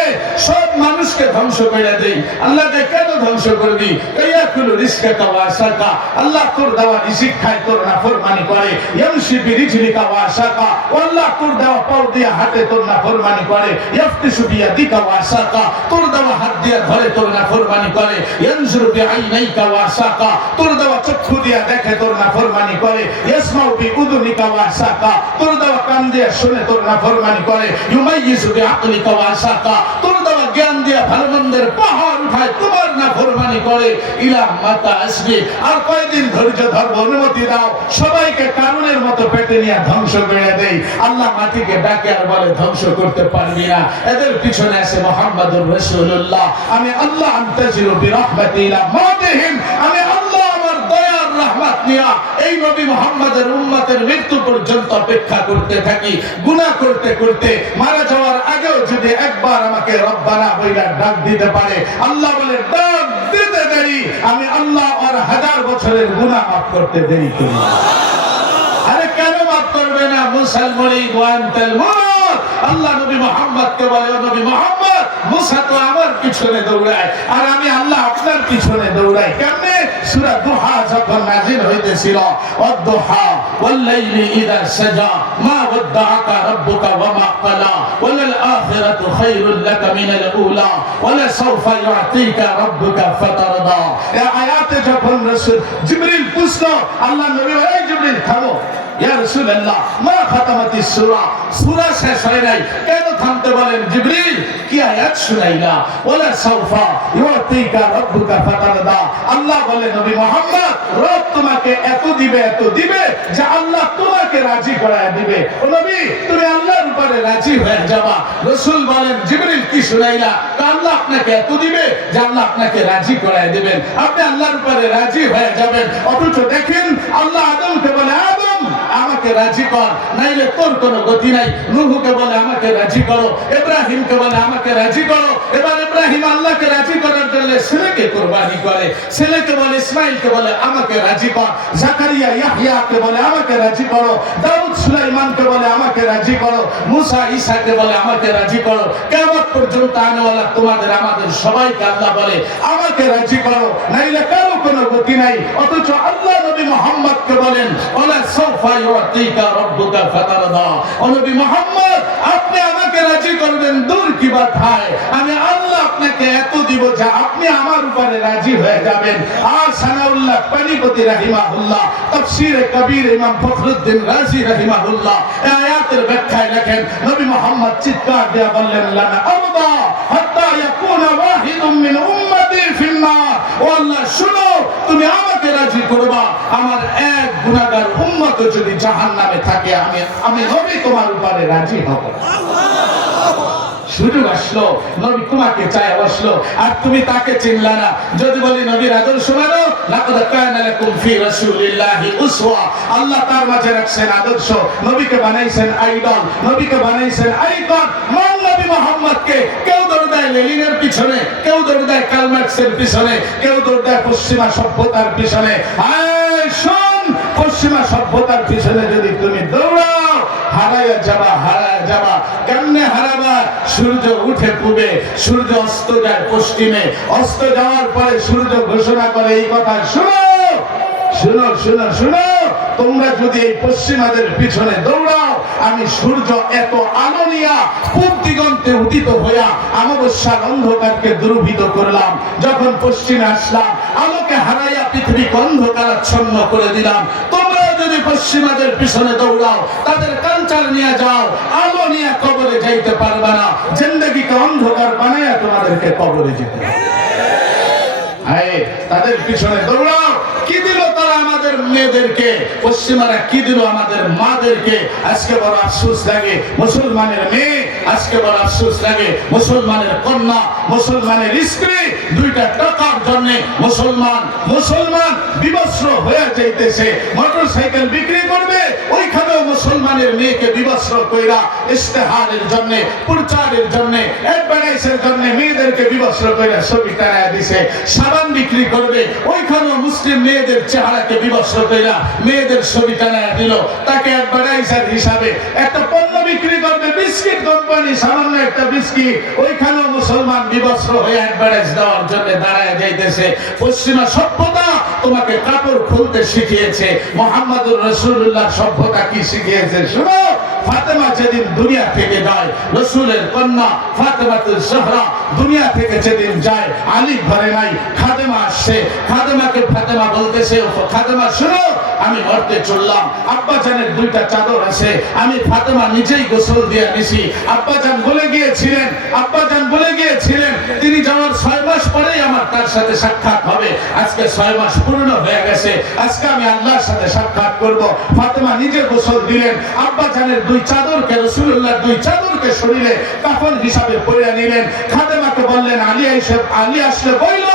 সব মানুষকে ধ্বংস করে দেই। আল্লাহকে কেন ধ্বংস করবি? ইয়াকুলু রিজকাকা ওয়া সাকা, আল্লাহ তোর দেওয়া রিজিক খায়, তোর নাফরমানি করে। ইয়ামশি বিরিজলিকা ওয়া সাকা, আল্লাহ তোর দেওয়া পাও দিয়ে হাঁটে, তোর নাফরমানি করে। ইয়াফতিশু বিয়াদিকা ওয়া সাকা, তোর দেওয়া হাত দিয়ে ধরে, তোর নাফরমানি করে। ইয়ানজুরু বিআইনাইকা ওয়া সাকা, তোর দেওয়া চক্ষু দিয়া দেখে, তোর নাফরমানি করে। ইয়াসমাউ বিউযুনিকা ওয়া সাকা, তোর দেওয়া কান দিয়ে শুনে, তোর নাফরমানি করে। ইউমাইয়িজু বিআকলিকা ওয়া সাকা, তোর দেওয়া জ্ঞান দিয়ে ভালো মন্দের পাহাড় উঠায়, তোমার নাফরমানি করে। ইলা মাতা আসবে, আর কয়দিন ধৈর্য ধরব? অনুমতি দাও। সবাইকে কারণের মতো পেটে নিয়ে ধ্বংস করে দেই। আল্লাহ মাটিকে ডাকে আর বলে ধ্বংস করতে পারবি না। এদের পিছনে আছে মুহাম্মাদুর রাসূলুল্লাহ। আমি আল্লাহ আনতাজিরু বিরহমাতি ইলা মাতিহিম, আমি আল্লাহ আমার দয়ার রহমত নিয়া এই নবী মুহাম্মাদের উম্মতের মৃত্যু পর্যন্ত অপেক্ষা করতে থাকি। গুনাহ করতে করতে মারা যাওয়ার আগেও যদি একবার আমাকে রব্বানা বইলা ডাক দিতে পারে, আল্লাহ বলে ডাক দিতে দেরি, আমি আল্লাহ আর 1000 বছরের গুনাহ মাফ করতে দেরি করি। আরে কেন মাফ করবে না? মুসলমানি ওয়ান্তাল মুর, আল্লাহ নবী মুহাম্মদকে বলে ও নবী মুহাম্মদ, মুসা তো আমার পিছনে দৌড়ায় আর আমি আল্লাহ আপনার পিছনে দৌড়াই। কেমনে? সূরা দুহা যখন নাযিল হইতেছিল, ওয়াদ-দুহা ওয়াল-লাইলি ইযা সাজা মা ওয়াদ্দাআকা রাব্বুকা ওয়া মা ক্বালা ওয়ালাল আখিরাতু খায়রুল লাকা মিনাল উলা ওয়ালা সাওফা ইউ'তিকা রাব্বুকা ফাতারদা ফাতারাদা। এই আয়াতে যখন রাসূল জিবরিল পুছলো, আল্লাহ নবী বলে, এই জিবরিল থামো। ইয়া রাসূলুল্লাহ, মা খাতামাতিস সূরা, সূরা শেষ হয় নাই, কেন থামতে বলেন? জিবরিল কি আয়াত শুনাইলা? ওয়ালা সাউফা ইউতিকা রাব্বুকা ফাতারদা। আল্লাহ বলে, নবী মুহাম্মদ, রব তোমাকে এত দিবে যে আল্লাহ তোমাকে রাজি করায় দিবে। ও নবী, তুমি আল্লাহর উপরে রাজি হয়ে যাবা। রাসূল বলেন, জিবরিল কি শুনাইলা? আল্লাহ আপনাকে এত দিবে যে আল্লাহ আপনাকে রাজি করায় দিবেন, আপনি আল্লাহর উপরে রাজি হয়ে যাবেন। অথচ দেখেন, আল্লাহ আদমকে বলে, আদম আমাকে রাজি কর, নাইলে তোর কোনো গতি নাই। নূহকে বলে, আমাকে রাজি করো। ইব্রাহিমকে বলে, আমাকে রাজি করো। এবার ইব্রাহিম আল্লাহকে রাজি করার জন্য ছেলেকে কুরবানি করে। ছেলেকে বলে, ইসমাইলকে বলে, আমাকে রাজি কর। জাকারিয়া ইয়াহইয়াকে বলে, আমাকে রাজি করো। দাউদ সুলাইমানকে বলে, আমাকে রাজি করো। মুসা ঈসাকে বলে, আমাকে রাজি করো। কিয়ামত পর্যন্ত আনেওয়ালা তোমাদের আমাদের সবাইকে আল্লাহ বলে, আমাকে রাজি করো, নাইলে কারো কোনো গতি নাই। অথচ আল্লাহ নবী মুহাম্মদকে বলেন, ওয়ালা সাউফা ইউতিকা রাব্বুকা ফাতারদা। ও নবী মুহাম্মদ, আপনি আমাকে রাজি করবেন দূর কি বাত হয়, আমি আল্লাহ আপনাকে এত দিব যা আপনি আমার উপরে রাজি হয়ে যাবেন। আর সানাউল্লাহ পানিপতি রাহিমাহুল্লাহ তাফসীরে কবীর ইমাম ফখরুদ্দিন রাজি রাহিমাহুল্লাহ এই আয়াতের ব্যাখ্যায় লেখেন, নবী মুহাম্মদ চিৎকার দিয়ে বললেন, লানা আরদা হাত্তা ইয়াকুনা ওয়াহিদুম মিন উম্মতি ফিন্নার। ও আল্লাহ, শুনো, তুমি আমাকে রাজি করবা, আমার এক গুনাহগার উম্মত যদি জাহান্নামে থাকে, আমি নবী তোমার উপরে রাজি হব। সুযোগ আসলো, নবী তোমাকে চায় বসলো, আর তুমি তাকে চিনলা না। যদি বলি নবীর আদর্শ মানো, লাকাদ কানা লাকুম ফি রাসূলিল্লাহি উসওয়া। আল্লাহ তার মাঝে রাখছেন আদর্শ, নবীকে বানাইছেন আইডল, নবীকে বানাইছেন আইকন। মান নবী মুহাম্মদকে কেউ দৌড় দেয় লেনিনের পিছনে, কেউ দৌড় দেয় কার্ল মার্কসের পিছনে, কেউ দৌড় দেয় পশ্চিমা সভ্যতার পিছনে। আয় শোন, পশ্চিমা সভ্যতার পিছনে যদি তুমি দৌড়াও, হারায়া যাবা। কেমনে হারাবা? সূর্য উঠে পূবে, সূর্য অস্ত যায় পশ্চিমে, অস্ত যাওয়ার পরে সূর্য ঘোষণা করে এই কথা, শুনো, তোমরা যদি এই পশ্চিমাদের পিছনে দৌড়াও, আমি সূর্য এত আলো নিয়া পূব দিগন্তে উদিত হইয়া অমাবস্যার অন্ধকারকে দুর্ভিত করলাম। যখন পশ্চিমে আসলাম, আলোকে হারাইয়া পৃথিবীকে অন্ধকারাচ্ছন্ন করে দিলাম। তোমরা যদি পশ্চিমাদের পিছনে দৌড়াও, তাদের কালচার নিয়ে যাও, আলো নিয়ে কবরে যাইতে পারবে না। জিন্দেগিকে অন্ধকার বানাইয়া তোমাদেরকে কবরে যেতে হবে। তাদের পিছনে দৌড়াও। কি দিল তারা আমাদের মেয়েদেরকে? পশ্চিমারা কি দিল আমাদের মাদেরকে? আজকে বড় আফসোস লাগে মুসলমানের মেয়ে, আজকে বড় আফসোস লাগে মুসলমানের কন্যা, মুসলমানের স্ত্রী। দুইটা টাকার জন্য মুসলমান বিবস্ত্র হয়ে যাইতেছে। মোটরসাইকেল বিক্রি করবে, ওইখানেও মুসলমানের মেয়েকে বিবস্ত্র কইরা ইস্তেহারের জন্য, প্রচারের জন্য, অ্যাডভার্টাইজের জন্য মেয়েদেরকে বিবস্ত্র কইরা ছবি টানায় দিছে। সাবান বিক্রি করবে, ওইখানেও মুসলিম মেয়েদের চেহারাকে বিবস্ত্র কইরা মেয়েদের ছবি টানায় দিল। তাকে অ্যাডভার্টাইজার হিসাবে একটা পণ্য বিক্রি করবে, বিস্কিট কোম্পানি, সামান্য একটা বিস্কিট, ওইখানেও মুসলমান বিবস্ত্র হয়ে অ্যাডভার্টাইজ দেওয়ার জন্য দাঁড়ায় যাইতেছে। পশ্চিমা সভ্যতা তোমাকে কাপড় খুলতে শিখিয়েছে, মুহাম্মদুর রাসূলুল্লাহ সভ্যতা কি শিখিয়েছে শুনো। ফাতেমা যেদিন দুনিয়া থেকে যায়, রাসূলের কন্যা ফাতেমাতুজ জোহরা দুনিয়া থেকে যেদিন যায়, আলী ঘরে নাই, খাদেমা আসছে। খাদেমাকে ফাতেমা বলতেছে, খাদেমা শুনো, আমি মরতে চললাম, আব্বাজানের দুইটা চাদর আছে, আমি ফাতেমা নিজেই গোসল দিয়ে নিছি। আব্বাজান বলে গিয়েছিলেন তিনি যাওয়ার 6 মাস পরেই আমার তার সাথে সাক্ষাৎ হবে। আজকে 6 মাস পূর্ণ হয়ে গেছে, আজকে আমি আল্লাহর সাথে সাক্ষাৎ করব। ফাতেমা নিজে গোসল দিলেন, আব্বাজানের দুই চাদরকে, রাসূলুল্লাহর দুই চাদরকে শরীরে কাফন হিসাবে পরে নিলেন। খাদেমাকে বললেন, আলী আসলে বইল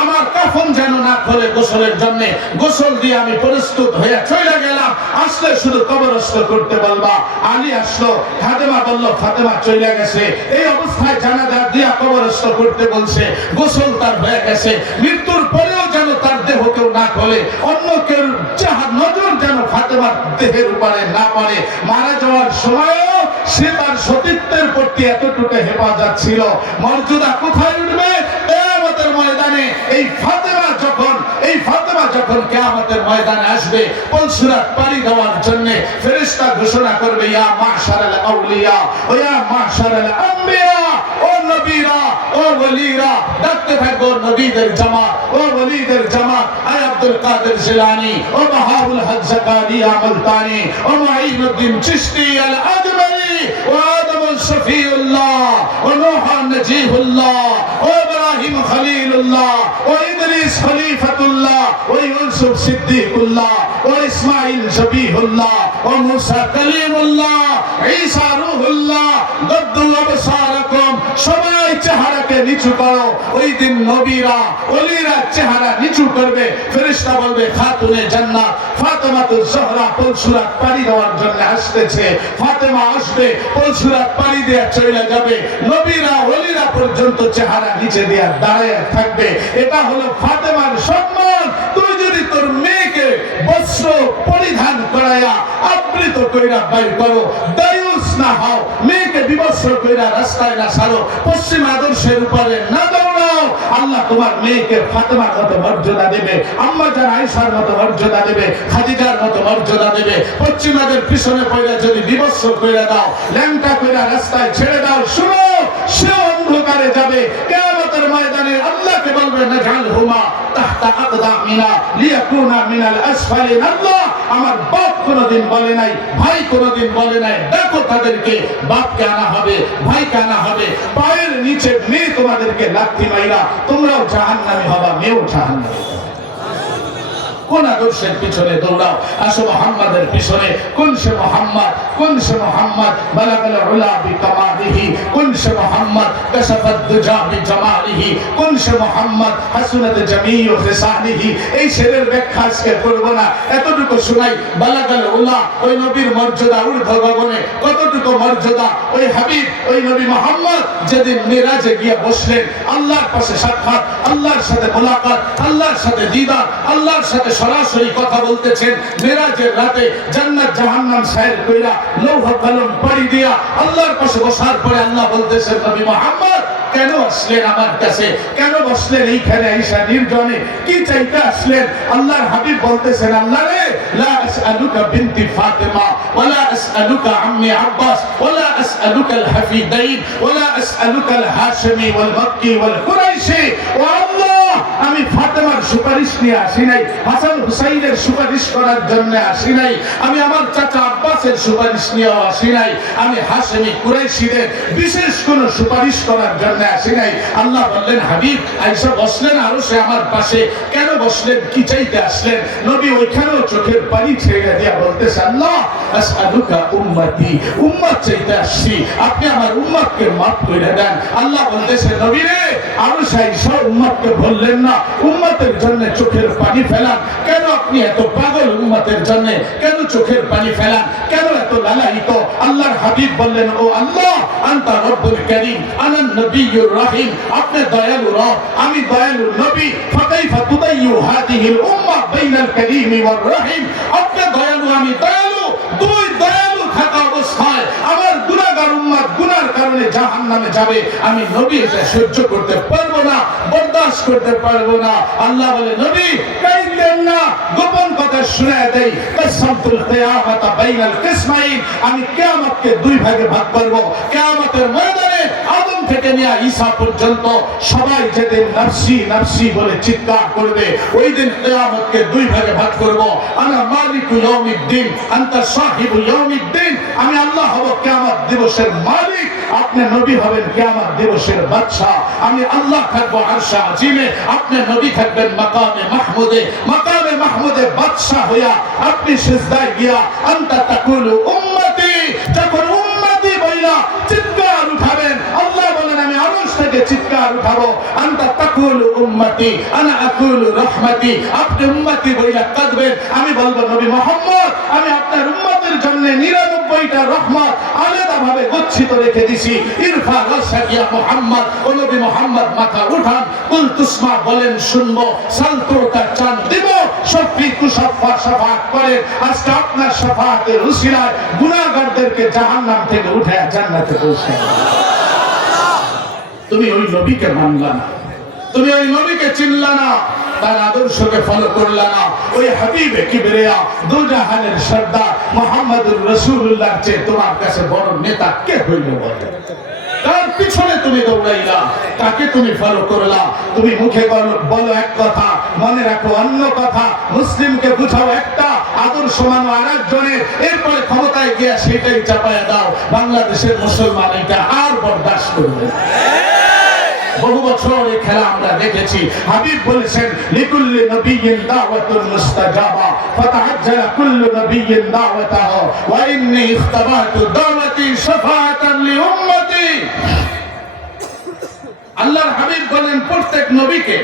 আমার কাফন যেন না খোলে গোসলের জন্য। গোসল দিয়ে আমি প্রস্তুত হয়ে চলে গেলাম, আসলে শুধু কবরস্থ করতে বলবা। আলী আসলো, খাদেমা বলল ফাতেমা চলে গেছে। এই অবস্থায় জানাজা দিয়া কবরস্থ করতে বলছে। গোসল তার হয়ে গেছে, মৃত্যুর পরেও যেন তার দেহ কেউ না খোলে, অন্য কেউ নজর যেন ফাতেমার দেহের উপরে না পড়ে। মারা যাওয়ার সময়ও সে তার সতীত্বের প্রতি এতটুকু হেফাজত ছিল। মর্যাদা কোথায় উঠবে? কিয়ামতের ময়দানে। এই ফাতেমা যখন কিয়ামতের ময়দানে আসবে, পুলসিরাত পাড়ি দেওয়ার জন্য ফেরেশতা ঘোষণা করবে, ইয়া মাশারাল আউলিয়া ওয়া ইয়া মাশারাল আম্বিয়া, ও নবীরা, ও ওলিরা ডাকতে থাকবো নবীদের জামাত, ও ওলিদের জামাত, আয় আব্দুল কাদের জিলানী, ও বাহাউল হক জাকারিয়া মুলতানি, ও মুঈনুদ্দিন চিশতি আল আজমারি, ও আদম শফিউল্লাহ, ও নূহ নজিহুল্লাহ, ও ইব্রাহিম খলিলুল্লাহ, ও ইদ্রিস খলিফাতুল্লাহ, ও ইউসুফ সিদ্দিকুল্লাহ, ও ইসমাইল জবিহুল্লাহ, ও মুসা কালিমুল্লাহ, ঈসা রূহুল্লাহ, গদ্দু আবসারাকুম, সবাই চেহারাকে নিচু করো। ওই দিন নবীরা ওলিরা চেহারা নিচু করবে, ফেরেশতা বলবে খাতুনে জান্নাত ফাতেমাতুজ জোহরা পুলসুরাত পাড়ি দেওয়ার জন্য আসতেছে। ফাতেমা আসবে, পুলসুরাত পাড়ি দিয়ে চলে যাবে, নবীরা ওলিরা পর্যন্ত চেহারা নিচে দিয়ে দাঁড়িয়ে থাকবে। এটা হলো ফাতেমার সম্মান। তুই যদি তোর মেয়েকে বস্ত্র পরিধান করায়া আবৃত কইরা বাইর করো, দায়ুস না হও, মেয়েকে বিবস্ত্র কইরা রাস্তায় না ছাড়ো, পশ্চিম আদর্শের উপরে না দৌড়াও, আল্লাহ তোমার মেয়েকে ফাতেমার মতো মর্যাদা দেবে, আম্মা জান আয়েশার মতো মর্যাদা দেবে, খাদিজার মতো মর্যাদা দেবে। পশ্চিমাদের পিছনে পড়ে যদি বিবস্ত্র কইরা দাও, ল্যাংটা কইরা রাস্তায় ছেড়ে দাও, শুনো সে অন্ধকারে যাবে। কিয়ামতের ময়দানে আল্লাহকে বলবে নাজআলহুমা তাহতা আকদামিনা লিয়াকুনা মিনাল আসফালিন। আল্লাহ আমার বাপ কোনদিন বলে নাই, ভাই কোনদিন বলে নাই, দেখো তাদেরকে, বাপকে আনা হবে, ভাইকে আনা হবে, পায়ের নিচে মেয়ে তোমাদেরকে লাথি মাইরা তোমরাও জাহান্নামী হবা, মেয়েও জাহান্নামী। কোন আদর্শের পিছনে দৌড়াও? আসো মুহাম্মাদের পিছনে। কোন সে মুহাম্মদ? কোন সে মুহাম্মদ? বালাগাল উলা বিকামালিহি, কোন সে মুহাম্মদ? কাশাফাদ দুজা বিজামালিহি, কোন সে মুহাম্মদ? হাসুনাত জামিউ খিসালিহি। এই শেরের ব্যাখ্যা আজকে করব না, এতটুকু শোনাই। বালাগাল উলা, ওই নবীর মর্যাদা ঊর্ধ্ব গগনে, কতটুকু মর্যাদা। ওই হাবিব, ওই নবী মুহাম্মদ যেদিন মিরাজে গিয়ে বসলেন, আল্লাহর পাশে সাক্ষাৎ, আল্লাহর সাথে মোলাকাত, আল্লাহর সাথে দিদার, আল্লাহর সাথে সরাসরি কথা বলতেছেন। মিরাজের রাতে জান্নাত জাহান্নাম সাইর কইরা লৌহ কলম পাড়ি দিয়া আল্লাহর পাশে বসার পরে আল্লাহ বলতেছেন, নবী মুহাম্মদ কেন আসলেন আমার কাছে? কেন বসলেন এইখানে আইসা নির্জনে? কি চাইতে আসলেন? আল্লাহর হাবিব বলতেছেন, আল্লাহ রে, লা আসআলুকা বিনতি ফাতিমা ওয়ালা আসআলুকা আম্মি আব্বাস ওয়ালা আসআলুকা আল হাফিদাইন ওয়ালা আসআলুকা আল হাশিমি ওয়াল মক্কি ওয়াল কুরাইশি। ও আল্লাহ, আমি ফাতেমার সুপারিশ নিয়ে আসি নাই, হাসান হুসাইনের সুপারিশ করার জন্য আসি নাই, আমি আমার চাচা আব্বাসের সুপারিশ নিয়েও আসি নাই, আমি হাশিমি কুরাইশিদের বিশেষ কোনো সুপারিশ করার জন্য আসি নাই। আল্লাহ বললেন, হাবিব আয়েশা বসলেন আরো সে আমার পাশে, কেন বসলেন? কি চাইতে আসলেন? নবী ওইখানেও চোখের পানি ছেড়ে দিয়া বলতেছে, আল্লাহ আসআলুকা উম্মতি, উম্মত চাইতে আসছি, আপনি আমার উম্মতকে মাফ করে দেন। আল্লাহ বলতেছে, নবী রে, আরো আয়েশা উম্মতকে বললেন না উম্মতের জন্য চোখের পানি ফেলান? কেন আপনি এত পাগল? উম্মতের জন্য কেন চোখের পানি ফেলান? কেন এত লালায়িত? আল্লাহর হাবিব বললেন, ও আল্লাহ, আনতা রব্বুল কারীম, আনা নবিয়্যুর রহিম, আপনি দয়ালু রব, আমি দয়ালু নবী, ফাকাইফা তুদাইয়ু হাদিহিল উম্মাহ বাইনাল কারীমি ওয়ার রহিম। আপনি দয়ালু, আমি দয়ালু, দুই দয়ালু থাকা অবস্থায় আমার গুনাহগার উম্মত গুনার কারণে জাহান্নামে যাবে, আমি নবী এটা সহ্য করতে পারবো না, বরদাস্ত করতে পারবো না। আল্লাহ বলে, নবী কাইলেন না, গোপন কথা শুনায় দেই, কাসামতুল কিয়ামাতা বাইনাল কিসমাইন, আমি কিয়ামতকে দুই ভাগে ভাগ করব। কিয়ামতের ময়দানে আদম থেকে নিয়ে ঈসা পর্যন্ত সবাই যেদিন নাফসি নাফসি বলে চিৎকার করবে, ওই দিন কিয়ামতকে দুই ভাগে ভাগ করব। আনা মালিকু ইয়াউমিদ্দিন, আনতা সাহিবু ইয়াউমিদ্দিন, আমি আল্লাহ হব কিয়ামত দিবসের মালিক, আপনি নবী হবেন কিয়ামত দিবসের বাদশা। আমি আল্লাহ থাকবো আরশে আজিমে, আপনি নবী থাকবেন মাকামে মাহমুদে, মাকামে মাহমুদে বাদশা হইয়া আপনি সিজদায় গিয়া আনতা তাকুলু উম্মতি, যখন উম্মতি বইলা চিৎকার উঠাবেন, আল্লাহ বলেন আমি আরশ থেকে চিৎকার উঠাবো, আনতা তাকুলু উম্মতি আনা আকুলু রাহমাতি, আপনি উম্মতি বইলা কাঁদবেন, আমি বলবো নবী মুহাম্মদ আমি আপনার উম্মতের জন্য 99টা রহমত আলাদাভাবে গচ্ছিত রেখে দিছি। ইরফা রাসাকিয়া মুহাম্মদ, ও নবী মুহাম্মদ মাথা উঠান, কুল তুসমা বলেন শুনবো, সালতোটা চান দিব, শফি তুশাফা শাফাত করেন। আজকে আপনার শাফাতের উসিলায় গুনাহগারদেরকে জাহান্নাম থেকে উঠে জান্নাতে পৌঁছে। তুমি ওই নবীকে মানলা না, তুমি ওই নবীকে চিনলা না, তার আদর্শকে ফলো করলা না। ওই হাবিবে কিবরিয়া দু জাহানের সর্দার মুহাম্মদুর রাসূলুল্লাহর চেয়ে তোমার কাছে বড় নেতা কে হইল বলে? কার পিছনে তুমি দৌড়াইলা, কাকে তুমি ফলো করলা? তুমি মুখে বলো এক কথা, মনে রাখো অন্য কথা, মুসলিমকে বুঝাও একটা, আদর্শ মানো আরেকজনের, এরপরে ক্ষমতায় গিয়া সেটাই চাপায়া দাও। বাংলাদেশের মুসলমান এটা আর বরদাস্ত করবে না। বহু বছর এই খেলা আমরা দেখেছি। হাবিব বলেছেন, লিকুল্লি নবিয়্যিন দাওয়াতুন মুস্তাজাবা ফাতাআজ্জালা কুল্লু নবিয়্যিন দাওয়াতাহু ওয়া ইন্নী ইখতাবাতু দাওয়াতি শাফাআতান লিউম্মতি। আল্লাহর হাবিব বলেন, প্রত্যেক নবীকে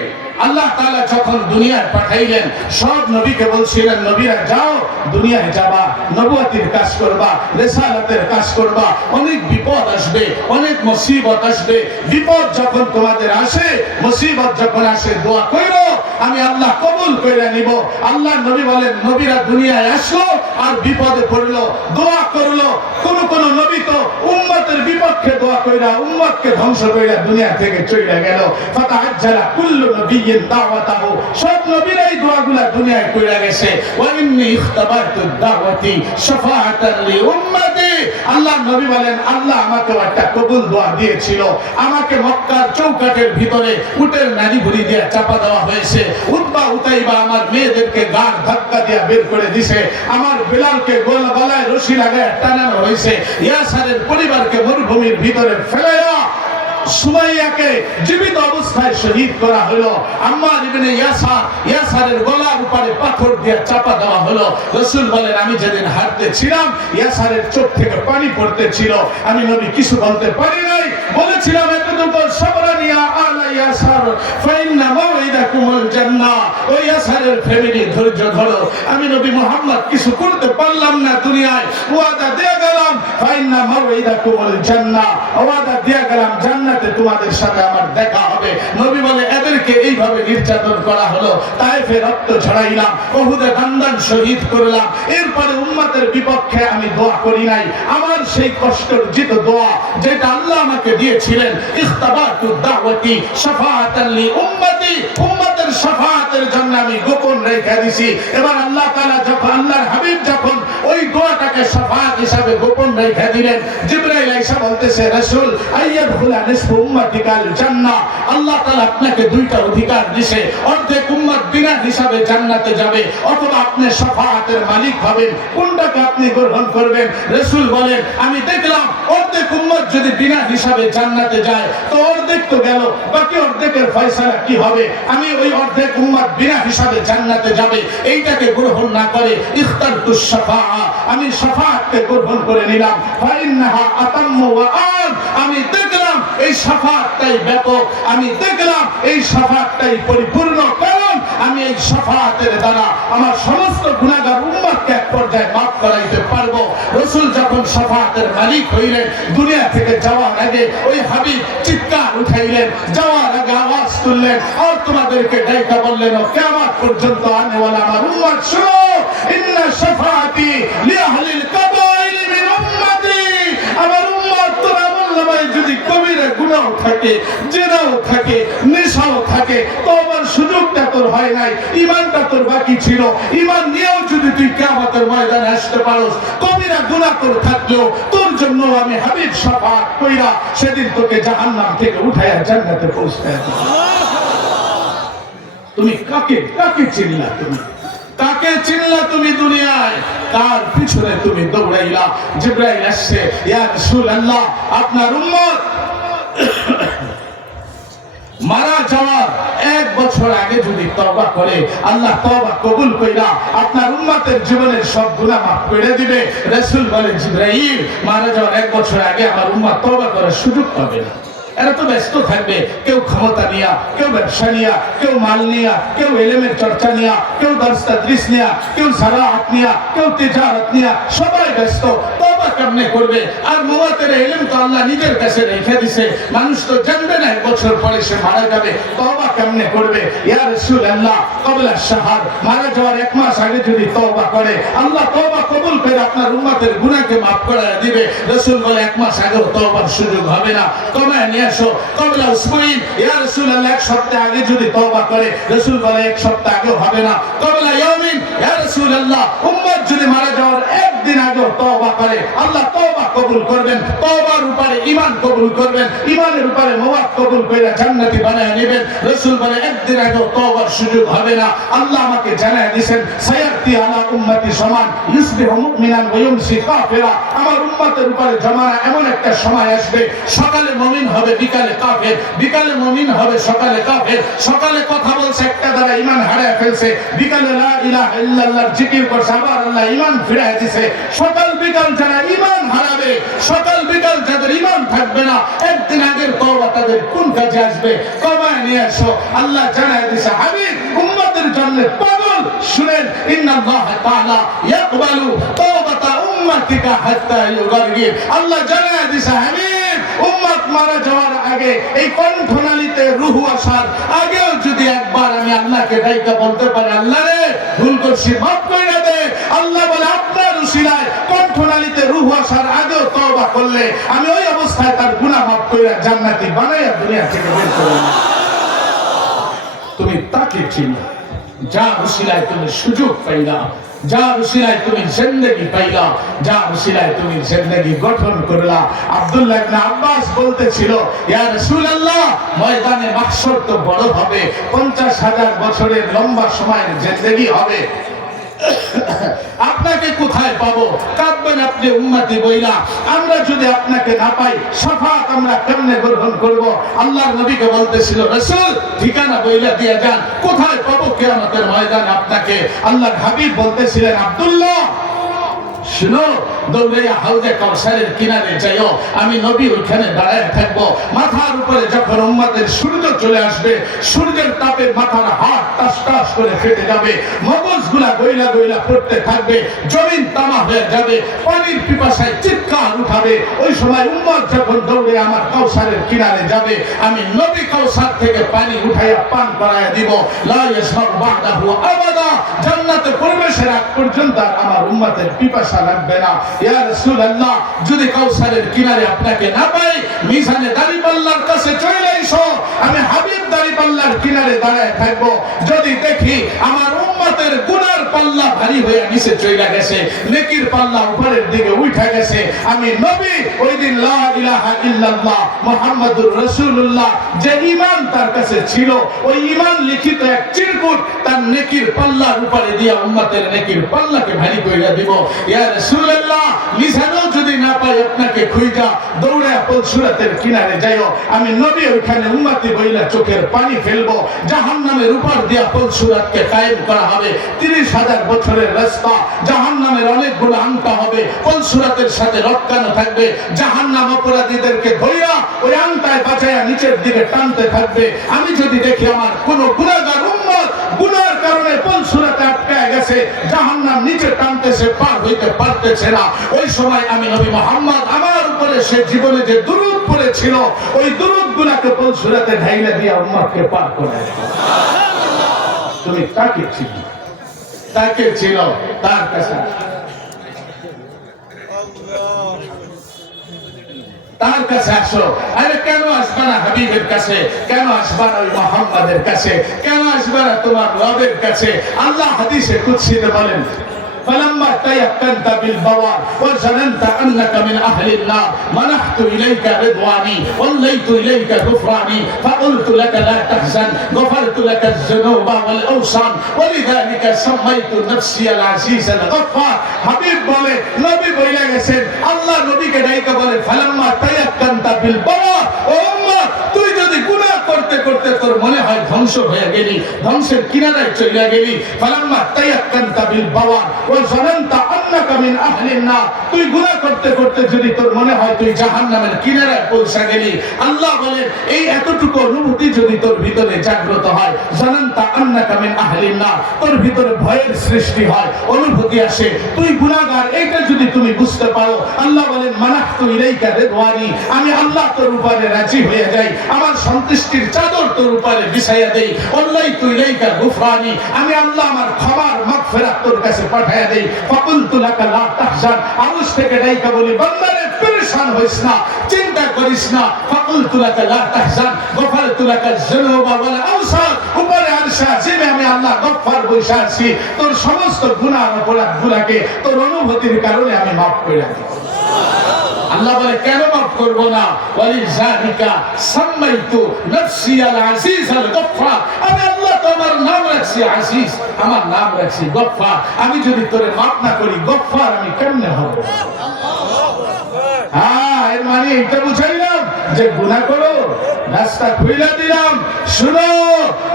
আল্লাহ তাআলা যখন দুনিয়ায় পাঠাইলেন, সব নবীকে বলছিলেন, নবীরা যাও, দুনিয়ায় যাবা, নবুয়তির কাজ করবা, রিসালাতের কাজ করবা। অনেক বিপদ আসবে, অনেক মুসিবত আসবে। বিপদ যখন তোমাদের আসে, মুসিবত যখন আসে, দোয়া করো, আমি আল্লাহ কবুল করে নিব। আল্লাহ নবী বলেন, নবীরা দুনিয়ায় আসলো আর বিপদে পড়লো, দোয়া করলো। কোন নবী তো উম্মতের বিপক্ষে দোয়া কইরা উম্মতকে ধ্বংস কইরা দুনিয়া থেকে চলে গেল। ফাতাআজ্জালা কুল্লু নবিয়্যিন দাওয়াতাহু, সব নবীরাই দোয়াগুলা দুনিয়ায় কইরা গেছে। ওয়া ইন্নী ইখতাবাতু দাওয়াতি শাফাআতান লিউম্মতি। আল্লাহ নবী বলেন, আল্লাহ আমাকে একটা কবুল দোয়া দিয়েছিল। আমাকে মক্কার চৌকাঠের ভিতরে উটের নাড়ি ভুড়ি দিয়ে চাপা দেওয়া হয়েছে। উতবা উতাইবা আমার মেয়েদেরকে গাড় ধাক্কা দিয়ে বের করে দিছে। আমার বেলালকে গলায় রশি লাগায় টানানো হয়েছে। ইয়াসারের পরিবারকে মরুভূমির ভিতরে ফেলাইয়া সুমাইয়াকে জীবিত অবস্থায় শহীদ করা হলো। আম্মার ইবনে ইয়াসারের গলার উপরে পাথর দিয়ে চাপা দেওয়া হলো। রাসূল বলেন, আমি যেদিন হাঁটতে ছিলাম, ইয়াসারের চোখ থেকে পানি পড়তেছিল। আমি নবী কিছু বলতে পারি নাই, বলেছিলাম, এতটুকু সাবরানিয়া আলা ইয়াসার ফাইন্না মাওইদাকুমুল জান্নাহ। ওই ইয়াসারের ফ্যামিলি, ধৈর্য ধরো। আমি নবী মুহাম্মদ কিছু করতে পারলাম না দুনিয়ায়, ওয়াদা দিয়ে গেলাম, ফাইন্না মাওইদাকুমুল জান্নাহ, ওয়াদা দিয়ে গেলাম, জান্নাতে তোমাদের সাথে আমার দেখা হবে। নবী বলে, এদেরকে এইভাবে নির্যাতন করা হলো, তায়েফে রক্ত ঝরাইলাম, উহুদে দান্দান শহীদ করলাম। এরপরে উম্মতের বিপক্ষে আমি দোয়া করি নাই। আমার সেই কষ্টার্জিত দোয়া যেটা আল্লাহ আমাকে দিয়েছিলেন, ইখতাবাতু দাওয়াতি শাফাআতান লিউম্মতি, উম্মতের শাফাআতের জন্য আমি গোপন রেখে দিছি। এবার আল্লাহ তাআলা যখন, আল্লাহর হাবিব যখন ওই দোয়াটাকে শাফাআত হিসাবে গোপন রেখে দিলেন, জিবরাইল আয়েশা বলতেছে, রাসূল আইয়াদখুলা নিসফু উম্মতিকাল জান্নাহ। আল্লাহ তাআলা আপনাকে দুইটা অধিকার দিয়েছে, অর্ধেক উম্মত বিনা হিসাবে জান্নাতে যাবে, অথবা আপনি শাফাআতের মালিক হবেন। কোনটাকে আপনি গ্রহণ করবেন? রাসূল বলেন, আমি দেখলাম অর্ধেক উম্মত যদি বিনা হিসাবে জান্নাতে যায়, তো অর্ধেক তো গেল, বাকি অর্ধেকের ফয়সালা কি হবে? আমি ওই অর্ধেক উম্মত বিনা হিসাবে জান্নাতে যাবে, এইটাকে গ্রহণ না করে ইখতারতুস শাফাআ, আমি শাফাআতকে গ্রহণ করে নিলাম। ফাইন্নাহা আতাম্মু ওয়া আদ, আমি দেখলাম এই শাফাআতটাই ব্যাপক, আমি দেখলাম এই শাফাআতটাই পরিপূর্ণ। কারণ আমি এই শাফাআতের দ্বারা আমার সমস্ত গুনাহগার উম্মতকে এক পর্যায়ে মাফ করাইতে পারবো। রাসূল যখন শাফাআতের মালিক হইলেন, দুনিয়া থেকে যাওয়ার আগে ওই হাবিব চিৎকার উঠাইলেন, যাওয়ার আগে আওয়াজ তুললেন, আর তোমাদেরকে ডাইকা বললেন, কিয়ামত পর্যন্ত আনেওয়ালা আমার উম্মত শুনো, ইন্না শাফাআতি লিআহলিল কাবাইর মিন উম্মতি। আমার উম্মত তোর আমলনামায় যদি কবিরা গুনাহ থাকে, জেনাও থাকে, নেশাও থাকে, তো আমার সুযোগটা তোর হয় নাই, ঈমানটা তোর বাকি ছিল। ঈমান নিয়েও যদি তুই কিয়ামতের ময়দানে আসতে পারোস, কবিরা গুনাহ তোর থাকলেও তোর জন্য আমি হাবিব শাফাআত কইরা সেদিন তোকে জাহান্নাম থেকে উঠাইয়া জান্নাতে পৌঁছায় দেব। তুমি কাকে চিনলা? তুমি কাকে চিনলা? তুমি দুনিয়ায় কার পিছনে তুমি দৌড়াইলা? জিবরাইল আসছে, ইয়া রাসূলুল্লাহ, আপনার উম্মত মারা যাওয়ার 1 বছর আগে যদি তওবা করে, আল্লাহ তওবা কবুল কইরা আপনার উম্মতের জীবনের সব গুনাহ মাফ করে দিবে। রাসূল বলেন, জিবরাইল, মারা যাওয়ার 1 বছর আগে আমার উম্মত তওবা করার সুযোগ পাবে না। এরা তো ব্যস্ত থাকবে, কেউ ক্ষমতা নিয়া, কেউ ব্যবসা নিয়া, কেউ মাল নিয়া, কেউ ইলমের চর্চা নিয়া, কেউ দর্স তাদরিস নিয়া, কেউ যারাআত নিয়া, কেউ তিজারত নিয়া, সবাই ব্যস্ত। তওবা কেমনে করবে? আর মুওয়াত্তির ইলম তো আল্লাহ নিজের কাছে রেখে দিয়েছে, মানুষ তো জানবে না 1 বছর পরে সে মারা যাবে। তওবা কেমনে করবে? ইয়া রাসূলুল্লাহ, ক্বাবলা শাহর, মারা যাওয়ার 1 মাস আগে যদি তওবা করে, আল্লাহ তওবা কবুল করে আপনার উম্মতের গুনাহকে মাফ করে দিবে। রাসূল বলে, 1 মাস আগেও তওবার সুযোগ হবে না, কমায় নিয়ে আসো। ক্বাবলা উসবুইন, ইয়া রাসূলুল্লাহ, 1 সপ্তাহ আগে যদি তওবা করে, রাসূল বলে 1 সপ্তাহ আগেও হবে না। ক্বাবলা ইয়াউমিন, ইয়া রাসূলুল্লাহ, উম্মত যদি মারা যাওয়ার 1 একদিন আগেও তওবা করে, আল্লাহ তওবা কবুল করবেন, তওবার উপরে ঈমান কবুল করবেন, ঈমানের উপরে মওয়াত কবুল করে জান্নাতি বানায় নেবেন। রাসূল বলে একদিন আগেও তওবার সুযোগ হবে না। আল্লাহ আমাকে জানায় দিয়েছেন সায়াতি আলা উম্মতি সমান ইউসবিহু মুমিনান ওয়া ইউমসি কাফিরা। আমার উম্মতের উপরে জমানা এমন একটা সময় আসবে, সকালে মুমিন হবে, বিকালে কাফের, বিকালে মুমিন হবে, সকালে কাফের। সকালে কথা বলছে, একটা দ্বারা ঈমান হারায় ফেলছে, বিকালে লা ইলাহা ইল্লাল্লাহর জিকির করছে, আবার আল্লাহ ঈমান ফিরায় দিয়েছে। সকাল বিকাল যারা ঈমান হারাবে, সকাল বিকাল যাদের ঈমান থাকবে না, একদিন আগের তওবা তাদের কোন কাজে আসবে? কমায় নিয়ে আসো। আল্লাহ জানায় দিয়েছে হাবিব উম্মতের জন্য পাগল শুনেন, ইন্নাল্লাহ তাআলা ইয়াকবালু তাওবাতা উম্মাতিকা হাত্তা ইউগারগির। আল্লাহ জানায় দিয়েছে হাবিব উম্মত মারা যাওয়ার আগে, এই কণ্ঠনালীতে রূহ আসার আগেও যদি একবার আমি আল্লাহকে ডাইকা বলতে পারি, আল্লাহ রে ভুল করছি মাফ করে দে, আল্লাহ বলে আপনার উসিলায় কণ্ঠনালীতে রূহ আসার আগেও তওবা করলে আমি ওই অবস্থায় তার গুনাহ মাফ করে জান্নাতি বানাইয়া দুনিয়া থেকে বের করে নেব। তুমি তাকে চিনো যার উসিলায় তুমি সুযোগ পাইলা, যার উসিলায় তুমি জিন্দেগি পাইলা, যার উসিলায় তুমি জিন্দেগি গঠন করলা। আব্দুল্লাহ ইবনে আব্বাস বলতেছিল, ইয়া রাসূলুল্লাহ ময়দানে মাহশর তো বড় হবে, 50,000 বছরের লম্বা সময়ের জিন্দেগি হবে, আপনাকে কোথায় পাবো? কাঁদবেন আপনি উম্মতি বইলা, আমরা যদি আপনাকে না পাই শাফাত আমরা কেমনে গ্রহণ করব? আল্লাহর নবীকে বলতেছিল রাসূল ঠিকানা বইলা দিয়ে যান, কোথায় পাবো কিয়ামতের ময়দানে আপনাকে? আল্লাহর হাবিব বলতেছিলেন আব্দুল্লাহ শুনো, দৌড়াইয়া হাউজে কাউসারের কিনারে যাইও, আমি নবী ওইখানে দাঁড়ায় থাকবো। মাথার উপরে যখন উম্মতের সূর্য চলে আসবে, সূর্যের তাপে মাথার হাত টাস টাস করে ফেটে যাবে, মগজগুলা গইলা গইলা পড়তে থাকবে, জমিন তামা হয়ে যাবে, পানির পিপাসায় চিৎকার উঠাবে। ওই সময় উম্মত যখন দৌড়ে আমার কাউসারের কিনারে যাবে, আমি নবী কাউসার থেকে পানি উঠাইয়া পান করাইয়া দিব। লা ইয়াশরাবু বা'দাহু আবাদা, জান্নাতে প্রবেশের আগ পর্যন্ত আমার উম্মতের পিপাসা লাগবে না। ইয়া রাসূলুল্লাহ যদি কাউসারের কিনারে আপনাকে না পাই, মিজানে দাঁড়িপাল্লার কাছে চলে এসো, আমি হাবিব দাঁড়িপাল্লার কিনারে দাঁড়ায় থাকবো। যদি দেখি আমার উম্মতের গুনার পাল্লা ভারী হয়ে নিচে চলে গেছে, নেকির পাল্লা উপরের দিকে উঠে গেছে, আমি নবী ওই দিন লা ইলাহা ইল্লাল্লাহ মুহাম্মাদুর রাসূলুল্লাহ যে ঈমান তার কাছে ছিল, ওই ঈমান লিখিত এক চিরকুট তার নেকির পাল্লার উপরে দিয়া উম্মতের নেকির পাল্লাকে ভারী কইরা দিব। ইয়া রাসূলুল্লাহ মিজানও যদি না পাই আপনাকে খুঁজা দৌড়ায় পলসুরাতের কিনারে যাইও, আমি নবী ওইখানে উম্মতি বইলা চোখের পানি ফেলবো। জাহান্নামের উপর দিয়া পলসুরাতকে কায়েম করা হবে, 30,000 বছরের রাস্তা, জাহান্নামের অনেকগুলো আংটা হবে, পলসুরাতের সাথে লটকানো থাকবে। জাহান্নাম অপরাধীদেরকে ধইরা ওই আংটায় বাঁচাইয়া নিচের দিকে টানতে থাকবে। আমি যদি দেখি আমার কোন গুনাহগার উম্মত গুনার কারণে পলসুরাতে আটকায় গেছে, জাহান্নাম নিচে টানতেছে, পার হইতে পারতেছে না, ওই সময় আমি নবী মুহাম্মদ আমার উপরে সে জীবনে যে দুরূদ পড়েছিল, ওই দুরূদ গুলাকে পলসুরাতে ঢাইলা দিয়া উম্মতকে পার করে। তুমি তাকে চিনো, তাকে চিনো, তার কাছে তার কাছে আসো। আরে কেন আসবা না হাবিবের কাছে? কেন আসবা না ওই মুহাম্মাদের কাছে? কেন আসবা না তোমার রবের কাছে? আল্লাহ হাদিসে কুদসিতে বলেন, فلما تيقنت بالبوار وظننت انك من اهل النار منحت اليك رضواني وليت اليك غفراني فقلت لك لا تحزن غفرت لك الذنوب والاوصان ولذلك سميت نفسي العزيز الغفار। হাবিব বলে, নবী বইলা গেছেন, আল্লাহ নবীকে ডাইকা বলে ফালাম্মা তায়াক্কানতা বিল বাওয়ার, ও উম্মত তুই যদি গুনাহ করতে করতে তোর মনে হয় ধ্বংস হয়ে গেলি, ধ্বংসের কিনারায় চলে গেলি, ফালাম্মা তায়াক্কানতা বিল বাওয়ার ওয়াজানান্তা আন্নাকা মিন আহলিন নার, তুই গুনাহ করতে করতে যদি তোর মনে হয় তুই জাহান্নামের কিনারায় পৌঁছে গেলি, আল্লাহ বলেন এই এতটুকু অনুভূতি যদি তোর ভিতরে জাগ্রত হয়, জানান্তা আন্নাকা মিন আহলিন নার, তোর ভিতরে ভয়ের সৃষ্টি হয়, অনুভূতি আসে তুই গুনাহগার, এইটা যদি তুমি বুঝতে পারো, আল্লাহ বলেন মানাহতু ইলাইকা রিদওয়ানি, আমি আল্লাহ তোর উপরে রাজি হয়ে যাই, আমার সন্তুষ্টির চাদর তোর উপরে বিছাইয়া দেই, ওয়াল্লাইতু ইলাইকা গুফরানি, আমি আল্লাহ আমার ক্ষমার মাগফিরাত তোর কাছে পাঠাইয়া দেই। ফাকুলতু লাকা লা তাহজান, আরশ থেকে ডাইকা বলি বান্দারে পেরেশান হইস না, চিন্তা করিস না। ফাকুলতু লাকা লা তাহজান গফারতু লাকা যুনুবা ওয়াল আওসার, উপরে আরশে আজিমে আমি আল্লাহ গফফার বসে আছি, তোর সমস্ত গুনাহ অপরাধ গুলাকে তোর অনুভূতির কারণে আমি মাফ করে দিই। আল্লাহ বলে কেন মাফ করব না? ওয়ালিযালিকা সাম্মাইতু নাফসি আল আজিজ আল গফফার, আমি আল্লাহ তো আমার নাম রাখছি আজিজ, আমার নাম রাখছি গফফার। আমি যদি তোরে মাফ না করি গফফার আমি কেমনে হব? হ্যাঁ, এর মানে এটা বুঝাইলাম যে গুনাহ করো রাস্তা খুলে দিলাম। শুনো,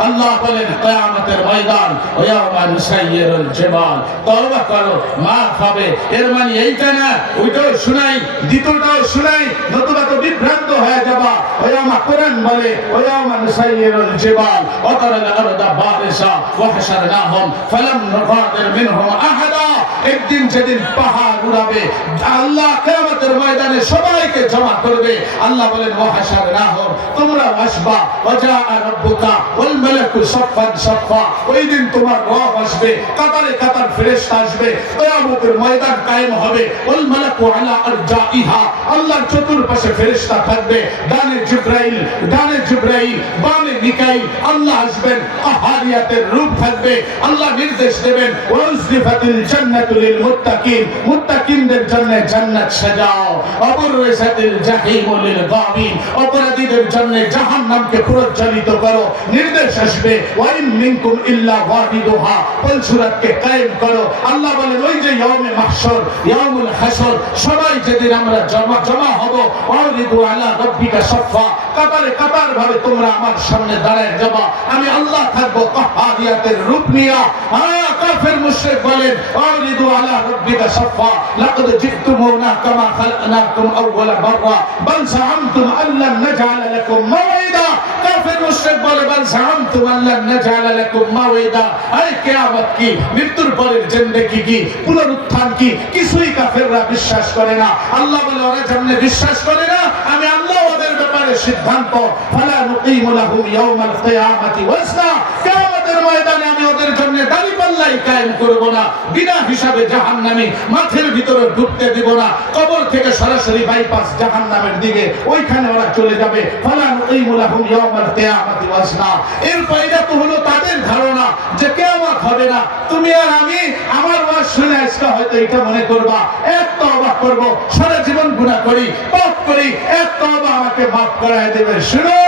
আল্লাহ বলেন কিয়ামতের ময়দান ওয়ায়াউমা নুসাইয়িরুল জিবাল, তওবা করো মাফ হবে। এর মানে এইটা না, ওইটাও শুনাই, দ্বিতীয়টাও শুনাই, নতুবা তো বিভ্রান্ত হয়ে যাবা। ওয়ায়াউমা কোরআন বলে ওয়ায়াউমা নুসাইয়িরুল জিবাল ওয়া তারাল আরদা বারিসা ওয়া হাশারনাহুম ফালাম নুগাদির মিনহুম আহাদা, একদিন যেদিন পাহাড় উড়াবে আল্লাহ কিয়ামতের ময়দানে সবাইকে জমা করবে। আল্লাহ বলেন ওয়া হাশারনাহুম, তোমরা আসবা, ওয়াজা রাব্বুকা ওয়াল মালাকু সাফফান সাফফা, ওই দিন তোমার রব আসবে, কাতারে কাতার ফেরেশতা আসবে, কিয়ামতের ময়দান কায়েম হবে। ওয়াল মালাকু আলা আরজাইহা, আল্লাহর চতুর্পাশে ফেরেশতা থাকবে, ডানে জিবরাইল বামে মিকাইল। আল্লাহ আসবেন, আহারিয়াতের রূপ থাকবে। আল্লাহ নির্দেশ দেবেন ওয়াজলিফাতিল জান্নাতু লিল মুত্তাকিন, মুত্তাকিনদের জন্য জান্নাত সাজাও। অবররিসাতিল জাহিমু লিল গাবিন, অপরাধীদের জন্য জাহান্নামকে প্রজ্বলিত করো। নির্দেশ আসবে ওয়াইন মিনকুম ইল্লা ওয়াহিদুহা, পলসুরাতকে কায়েম করো। আল্লাহ বলেন ওই যে ইয়াউমে মাহশর, ইয়াউমুল হাসর, সবাই যেদিন আমরা জমা হব, ওয়ারিদু আলা রাব্বিকা সাফফা, কাতারে কাতার ভাবে তোমরা আমার সামনে দাঁড়ায় যাবা। আমি আল্লাহ থাকবো কাহারিয়াতের রূপ নিয়া। কাফের মুশরিক বলেন ওয়ারিদু আলা রাব্বিকা সাফফা লাকাদ জিতুমুনা কামা খালাকনাকুম আউওয়ালা মাররা বাল জাআমতুম আল্লান নাজআলা লাকুম মাওঈদা। কাফের মুশরিক বলে বাল জাআমতুম আল্লান নাজআলা লাকুম মাওঈদা, এই কিয়ামত কি, মৃত্যুর পরের জিন্দেগি কি, পুনরুত্থান কি, কিছুই কাফেররা বিশ্বাস করে না। আল্লাহ বলে ওরা যেমনি বিশ্বাস করে না, আমি আল্লাহ ওদের ব্যাপারে সিদ্ধান্ত ফালা নুকিমু লাহুম ইয়াউমাল কিয়ামাতি ওয়াজনা, কিয়ামতের ময়দানে আমি ওদের জন্য দাঁড়িপাল্লাই কায়েম করব না, বিনা হিসাবে জাহান্নামী মাঠের ভিতরে ঢুকতে দেব না। কবর থেকে সরাসরি বাইপাস জাহান্নামের দিকে, ওইখানে ওরা চলে যাবে। ফালা নুকিমু লাহুম ইয়াউমাল কিয়ামাতি ওয়াজনা। এর বাইরে তো হলো তাদের ধারণা যে কিয়ামত হবে না। তুমি আর আমি আমার ওয়াজ শুনে আজকে হয়তো এটা মনে করবা এক তওবা করব, সারা জীবন গুনাহ করি, পাপ করি, এক তওবা আমাকে মাফ করায় দেবে। শুনো,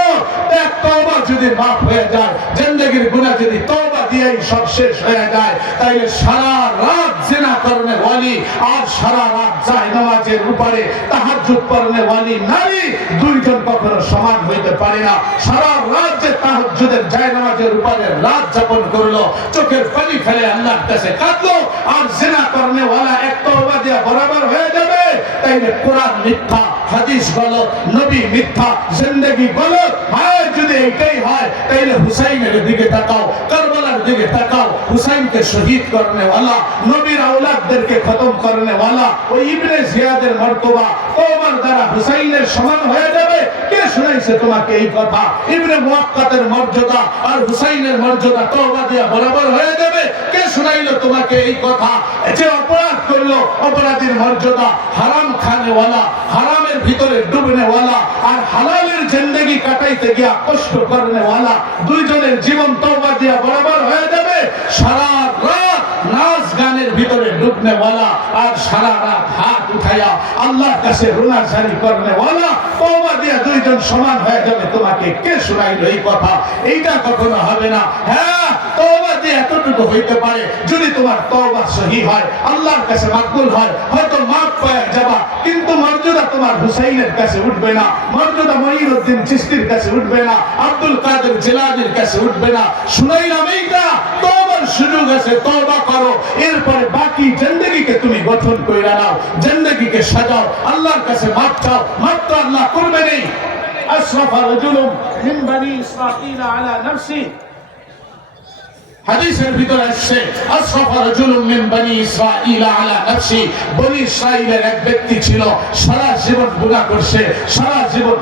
এক তওবা যদি মাফ হয়ে যায়, জিন্দেগীর গুনাহ যদি তওবা দিয়েই সব শেষ হয়ে যায়, তাইলে সারা রাত জিনা করনে ওয়ালি আর সারা রাত জায়নামাজের উপরে তাহাজ্জুদ পড়নে ওয়ালি নারী দুইজন কখনো সমান হইতে পারে না। সারা রাত যে তাহাজ্জুদের জায়নামাজের উপরে রাত যাপন করলো, চোখের পানি ফেলে আল্লাহর কাছে কাঁদলো, আর জিনা করনে ওয়ালা এক তওবা দিয়ে বরাবর হয়ে যাবে। তাইলে কোরআন মিথ্যা, হাদিস গলত, নবী মিথ্যা, জিন্দেগি গলত। ভাই যদি এইটাই হয়, তাইলে হুসাইনের দিকে তাকাও, কারবালার দিকে তাকাও। হুসাইনকে শহীদ করনে ওয়ালা, নবীর আওলাদদেরকে খতম করনে ওয়ালা ওই ইবনে জিয়াদের মর্তবা তওবার দ্বারা হুসাইনের সমান হয়ে যাবে। কে শুনাইছে তোমাকে এই কথা? ইবনে মুওয়াক্কাতের মর্যাদা আর হুসাইনের মর্যাদা তওবা দিয়ে বরাবর হয়ে যাবে। কে শুনাইলো তোমাকে এই কথা? যে অপরাধ করলো, অপরাধীর মর্যাদা হারাম খানে ওয়ালা, হারামের ভিতরে ডুবনে ওয়ালা আর হালালের জিন্দেগি কাটাইতে গিয়া কষ্ট করনে ওয়ালা, দুইজনের জীবন তওবা দিয়ে বরাবর হয়ে যাবে। সারা রাত নাচ গানের ভিতরে ডুবনে ওয়ালা আর সারা রাত হাত উঠাইয়া আল্লাহর কাছে রুনাজারি করনে ওয়ালা, তওবা দিয়ে দুইজন সমান হয়ে যাবে। তোমাকে কে শুনাইলো এই কথা? এইটা কখনো হবে না। হ্যাঁ, তওবা দিয়ে এতটুকু হইতে পারে, যদি তোমার তওবা সহি হয়, আল্লাহর কাছে মাকবুল হয়, হয়তো মাফ পাওয়া যাবা, কিন্তু মর্যাদা তোমার হুসাইনের কাছে উঠবে না, মর্যাদা মঈনুদ্দিন চিশতির কাছে উঠবে না, আব্দুল কাদের জিলানীর কাছে উঠবে না। শুনাইলাম এইটা, তওবার সুযোগ আছে, তওবা করো। এরপরে বাকি জিন্দেগিকে তুমি গঠন কইরা নাও, জিন্দেগিকে সাজাও, আল্লাহর কাছে মাফ চাও, মাফ তো আল্লাহ করবেনই। আশরাফা রাজুলুম মিন বনি ইসরাঈল আলা নাফসি, হাদিসের ভিতরে আসছে আশরাফা রাজুলুম মিন বনি ইসরাঈল আলা নাফসি, বনি ইসরাঈলের এক ব্যক্তি ছিল, সারা জীবন গুনাহ করছে, সারা জীবন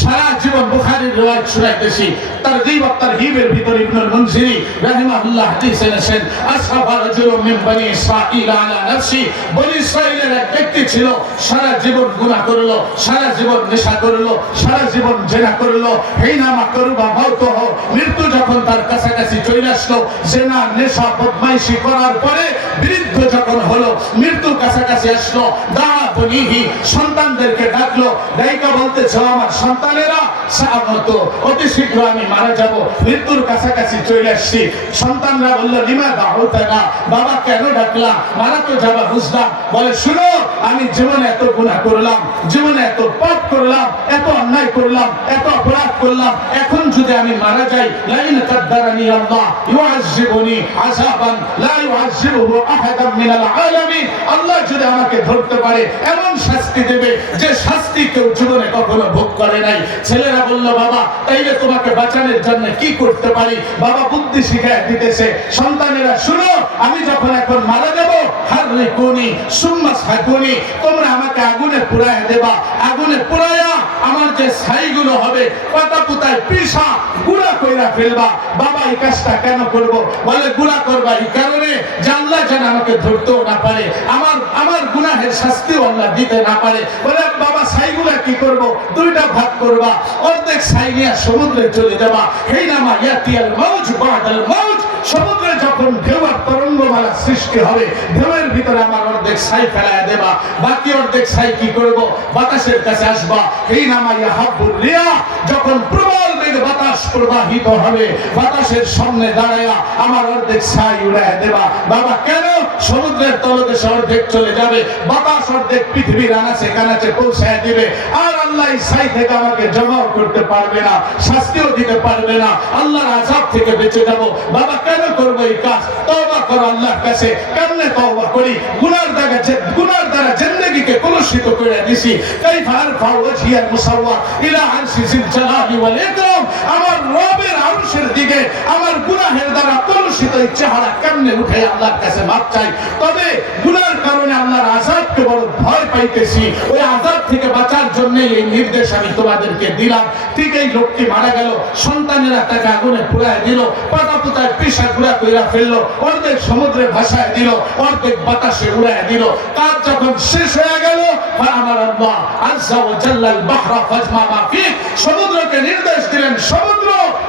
সারা জীবন বুখারীর রিওয়ায়াত শুনাইতেছি। তারগীব ওয়া তারহিবের ভিতর ইবনুল মুনজিরি রাহিমাহুল্লাহ হাদিস এনেছেন, আসরাফা রাজুলুম মিন বনি ইসরাঈল আলা নাফসি, বনি ইসরাঈলের এক ব্যক্তি ছিল, সারা জীবন গুনাহ করলো, সারা জীবন নেশা করলো, সারা জীবন জেনা করলো। হিনামা করবা মাউতুহ, মৃত্যু যখন তার কাছাকাছি চলে আসলো, জেনা নেশা বদমাইশি করার পরে বৃদ্ধ যখন হলো, মৃত্যু কাছাকাছি আসলো, দা বনিহি, সন্তানদেরকে ডাকলো, ডাইকা বলতেছে, আমার সন্তানেরা সামতো, অতি শীঘ্র আমি মারা যাব, মৃত্যুর কাছাকাছি চলে আসছি। সন্তানরা বলল, লিমা দাউতানা, বাবা কেন ডাকলা, মারা তো যাবা বুঝলাম। বলে, শুনো, আমি জীবনে এত গুনাহ করলাম, জীবনে এত পাপ করলাম, এত অন্যায় করলাম, এত অপরাধ করলাম, এখন যদি আমি মারা যাই, লাইন কাদ্দারানি আল্লাহ ইউআযিবুনি আযাবান লা ইউআযিবুহু আহাদাম মিনাল আলামিন, আল্লাহ যদি আমাকে ধরতে পারে এমন শাস্তি দেবে যে শাস্তি কেউ জীবনে কখনো ভোগ করে নাই। ছেলেরা বলল, বাবা তাইলে তোমাকে বাঁচানোর জন্য কি করতে পারি? বাবা বুদ্ধি শিখায় দিতেছে, সন্তানেরা শুনো, আমি যখন এখন মারা যাব, হাররিকুনি সুম্মা সাকুনি, তোমরা আমাকে আগুনে পুড়ায় দেবা, আগুনে পুড়ায়া আমার যে ছাইগুলো হবে পাতা পুতায় পিষা গুঁড়া কইরা ফেলবা। বাবা এই কাজটা কেন করব? বলে, গুঁড়া করবা এই কারণে যে আল্লাহ যেন আমাকে ধরতেও না পারে, আমার গুনাহের শাস্তিও আল্লাহ দিতে না পারে। বলে, বাবা ছাইগুলা কি করব? দুইটা ভাগ করবা, অর্ধেক ছাই নিয়ে সমুদ্রে চলে যাবা। হিনামা ইয়াতিয়াল মাউজ বাদাল মাউজ, সমুদ্রে যখন ঢেউ আর তরঙ্গমালা সৃষ্টি হবে, ঢেউয়ের ভিতরে আমার অর্ধেক ছাই ফেলায় দেবা, বাকি অর্ধেক ছাই কি করব? বাতাসের কাছে আসবা। হিনামা ইয়াহাব্বুর রিয়া, যখন প্রবল বেগে বাতাস প্রবাহিত হবে, বাতাসের সামনে দাঁড়ায়া আমার অর্ধেক ছাই উড়ায় দেবা। বাবা কেন? সমুদ্রের তলদেশে অর্ধেক চলে যাবে, বাতাস অর্ধেক পৃথিবীর আনাচে কানাচে পৌঁছায় দিবে, আর আল্লাহ এই ছাই থেকে আমাকে জমাও করতে পারবে না, শাস্তিও দিতে পারবে না, আল্লাহর আযাব থেকে বেঁচে যাব। বাবা কেন করবো এই কাজ? তওবা করো আল্লাহর কাছে। কেমনে তওবা করি? গুনার দ্বারা জিন্দেগিকে কলুষিত করে দিছি। কাইফা আরফাউ ওয়াজহিয়াল মুসাওয়া ইলা আরশি জিল জালালি ওয়াল ইকরাম, আমার রবের আরশের দিকে আমার গুনাহের দ্বারা কলুষিত এই চেহারা কেমনে উঠে আল্লাহর কাছে মাপ চাই। তবে গুনার কারণে আল্লাহর আযাবকে বড় ভয় পাইতেছি, ওই আযাব থেকে বাঁচার জন্য এই নির্দেশ আমি তোমাদেরকে দিলাম। ঠিক এই লোকটি মারা গেল, সন্তানেরা তাকে আগুনে পুড়ায় দিল, পাতা পুতায় পিষা গুঁড়া কইরা ফেললো, অর্ধেক সমুদ্রে ভাসায় দিল, অর্ধেক বাতাসে উড়ায় দিল। কাজ যখন শেষ হয়ে গেল, আমার আল্লাহ আযজা ওয়া জাল্লাল বাহরা ফাজমা মা ফি, সমুদ্রকে নির্দেশ দিলেন, সমুদ্র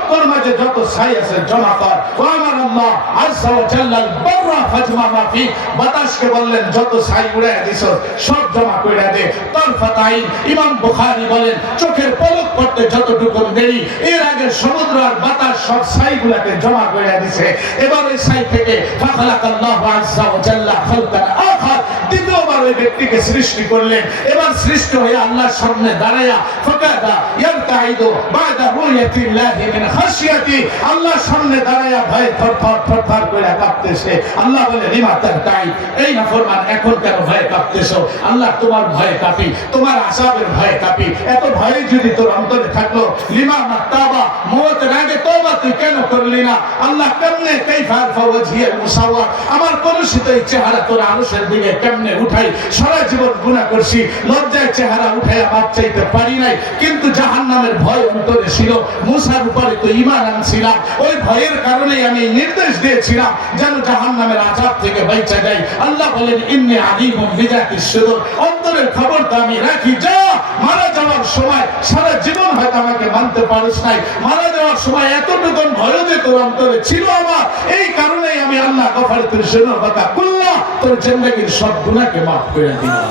তোর মাঝে যত ছাই আছে জমা কর। ও আমার আল্লাহ আযজা ওয়া জাল্লাল বাহরা ফাজমা মা ফি, বাতাসকে বললেন, যত ছাই উড়ায় দিছো সব জমা কইরা দে। তরফাতাই, ইমাম বুখারী বলেন, চোখের পলক পড়তে যতটুকু দেরি, এর আগে সমুদ্র আর বাতাস সব ছাইগুলোকে জমা কইরা দিছে। এবার এই ছাই থেকে ফাখালাকাল্লাহু আযজা ওয়া জাল্লা খালকান আখার, দ্বিতীয়বার ওই ব্যক্তিকে সৃষ্টি করলেন। এবার সৃষ্টি হয়ে আল্লাহর সামনে দাঁড়ায়া ফাকাদা ইয়ারতাইদু বাদা রুয়াতিল্লাহি মিন খাশিয়াতি, আল্লাহর সামনে দাঁড়ায়া ভয়ে থরথর করে কাঁপতেছে। আল্লাহ বলে, লিমা তারতাই, এই নাফরমান এখন কেন ভয়ে কাঁপতেছো? আল্লাহ, তোমার ভয়ে কাঁপি, তোমার আযাবের ভয়ে কাঁপি। এত ভয় যদি তোর অন্তরে থাকলো, লিমা মাত্তাবা, মওতের আগে তওবা তুই কেন করলি না? আল্লাহ কেমনে কাইফা আরফাউ ওয়াজহিয়াল মুসাওয়া, আমার কলুষিত এই চেহারা তোর আরশের দিকে কেমনে উঠাই? সারা জীবন গুনাহ করছি, লজ্জায় চেহারা উঠাইয়া মাপ চাইতে পারি নাই, কিন্তু জাহান্নামের ভয় অন্তরে ছিল। মুসার উপরে তো ঈমান আনছিলাম, ওই ভয়ের কারণেই আমি নির্দেশ দিয়েছিলাম যেন জাহান্নামের আযাব থেকে বাঁচা যাই। আল্লাহ বলেন, ইন্নী আলীমুম বিযাতিস সুদূর, অন্তরের খবরটা আমি রাখি। যা, মারা যাওয়ার সময় সারা জীবন হয়তো আমাকে মানতে পারিস নাই, মারা যাওয়ার সময় এতটুকু ভয় যে তোর অন্তরে ছিল আমার, এই কারণেই আমি আল্লাহ গফারতুল যুনুবা কুল্লাহ, তোর জিন্দেগীর সব গুনাহকে মাফ করে দিলাম।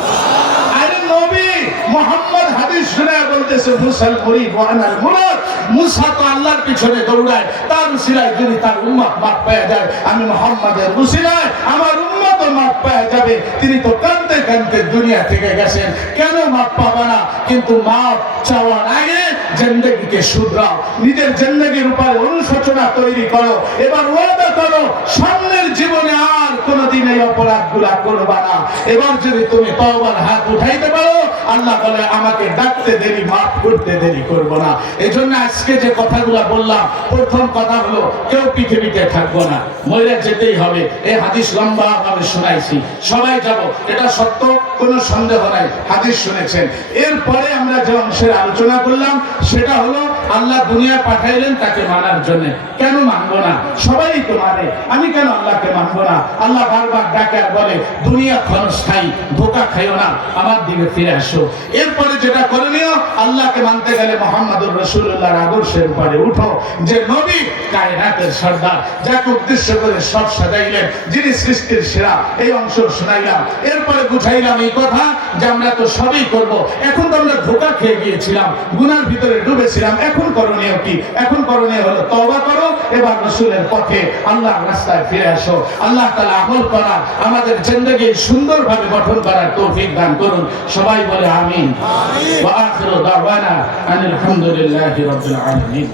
আরে নবী মুহাম্মদ হাদিস শুনায় বলতেছে, মুসাল মুরিদ ওয়া আনাল মুরাদ, মুসা তো আল্লাহর পিছনে দৌড়ায়, তার উসিলায় যদি তার উম্মত মাফ পেয়ে যায়, আমি মুহাম্মাদের উসিলায় আমার উম্মত মাফ পেয়ে যাবে। তিনি তো কাঁদতে কাঁদতে দুনিয়া থেকে গেছেন, কেন মাফ পাবা না? কিন্তু মাফ চাওয়ার আগে জিন্দেগিকে শুধরাও, নিজের জিন্দেগির উপরে অনুশোচনা তৈরি করো। এবার ওয়াদা করো, সামনের জীবনে আর কোনোদিন এই অপরাধগুলা করবা না। এবার যদি তুমি তওবার হাত উঠাইতে পারো, আল্লাহ বলে আমাকে ডাকতে দেরি, মাফ করতে দেরি করব না। এই জন্য আজকে যে কথাগুলো বললাম, প্রথম কথা হলো কেউ পৃথিবীতে থাকবো না, মরে যেতেই হবে। এই হাদিস লম্বা ভাবে শোনাইছি, সবাই যাব, এটা সত্য, কোনো সন্দেহ নাই, হাদিস শুনেছেন। এরপরে আমরা যে অংশের আলোচনা করলাম সেটা হলো আল্লাহ দুনিয়া পাঠাইলেন তাকে মানার জন্য। কেন মানবো না? সবাই তো মানে, আমি কেন আল্লাহকে মানবো না? আল্লাহ বারবার ডাকে আর বলে দুনিয়া ক্ষণস্থায়ী, ধোঁকা খাইও না, আমার দিকে ফিরে আসো। এরপরে যেটা করণীয়, আল্লাহকে মানতে গেলে মুহাম্মদুর রাসূলুল্লাহর আদর্শের উপরে উঠো। যে নবী কায়নাতের সর্দার, যাকে উদ্দেশ্য করে সব সাজাইলেন, যিনি সৃষ্টির সেরা, এই অংশ শোনাইলাম। এরপরে বুঝাইলাম এই কথা যে আমরা তো সবই করব। এখন তো আমরা ধোঁকা খেয়ে গিয়েছিলাম, গুনার ভিতরে ডুবেছিলাম, এখন করণীয় কি? এখন করণীয় হলো তওবা করো, এবার রাসূলের পথে আল্লাহর রাস্তায় ফিরে আসো। আল্লাহ তাআলা আমল করার, আমাদের জিন্দেগি সুন্দরভাবে গঠন করার তৌফিক দান করুন। সবাই বলে আমিন। ওয়া আখিরু দাওয়ানা আনিল হামদুলিল্লাহি রাব্বিল আলামিন।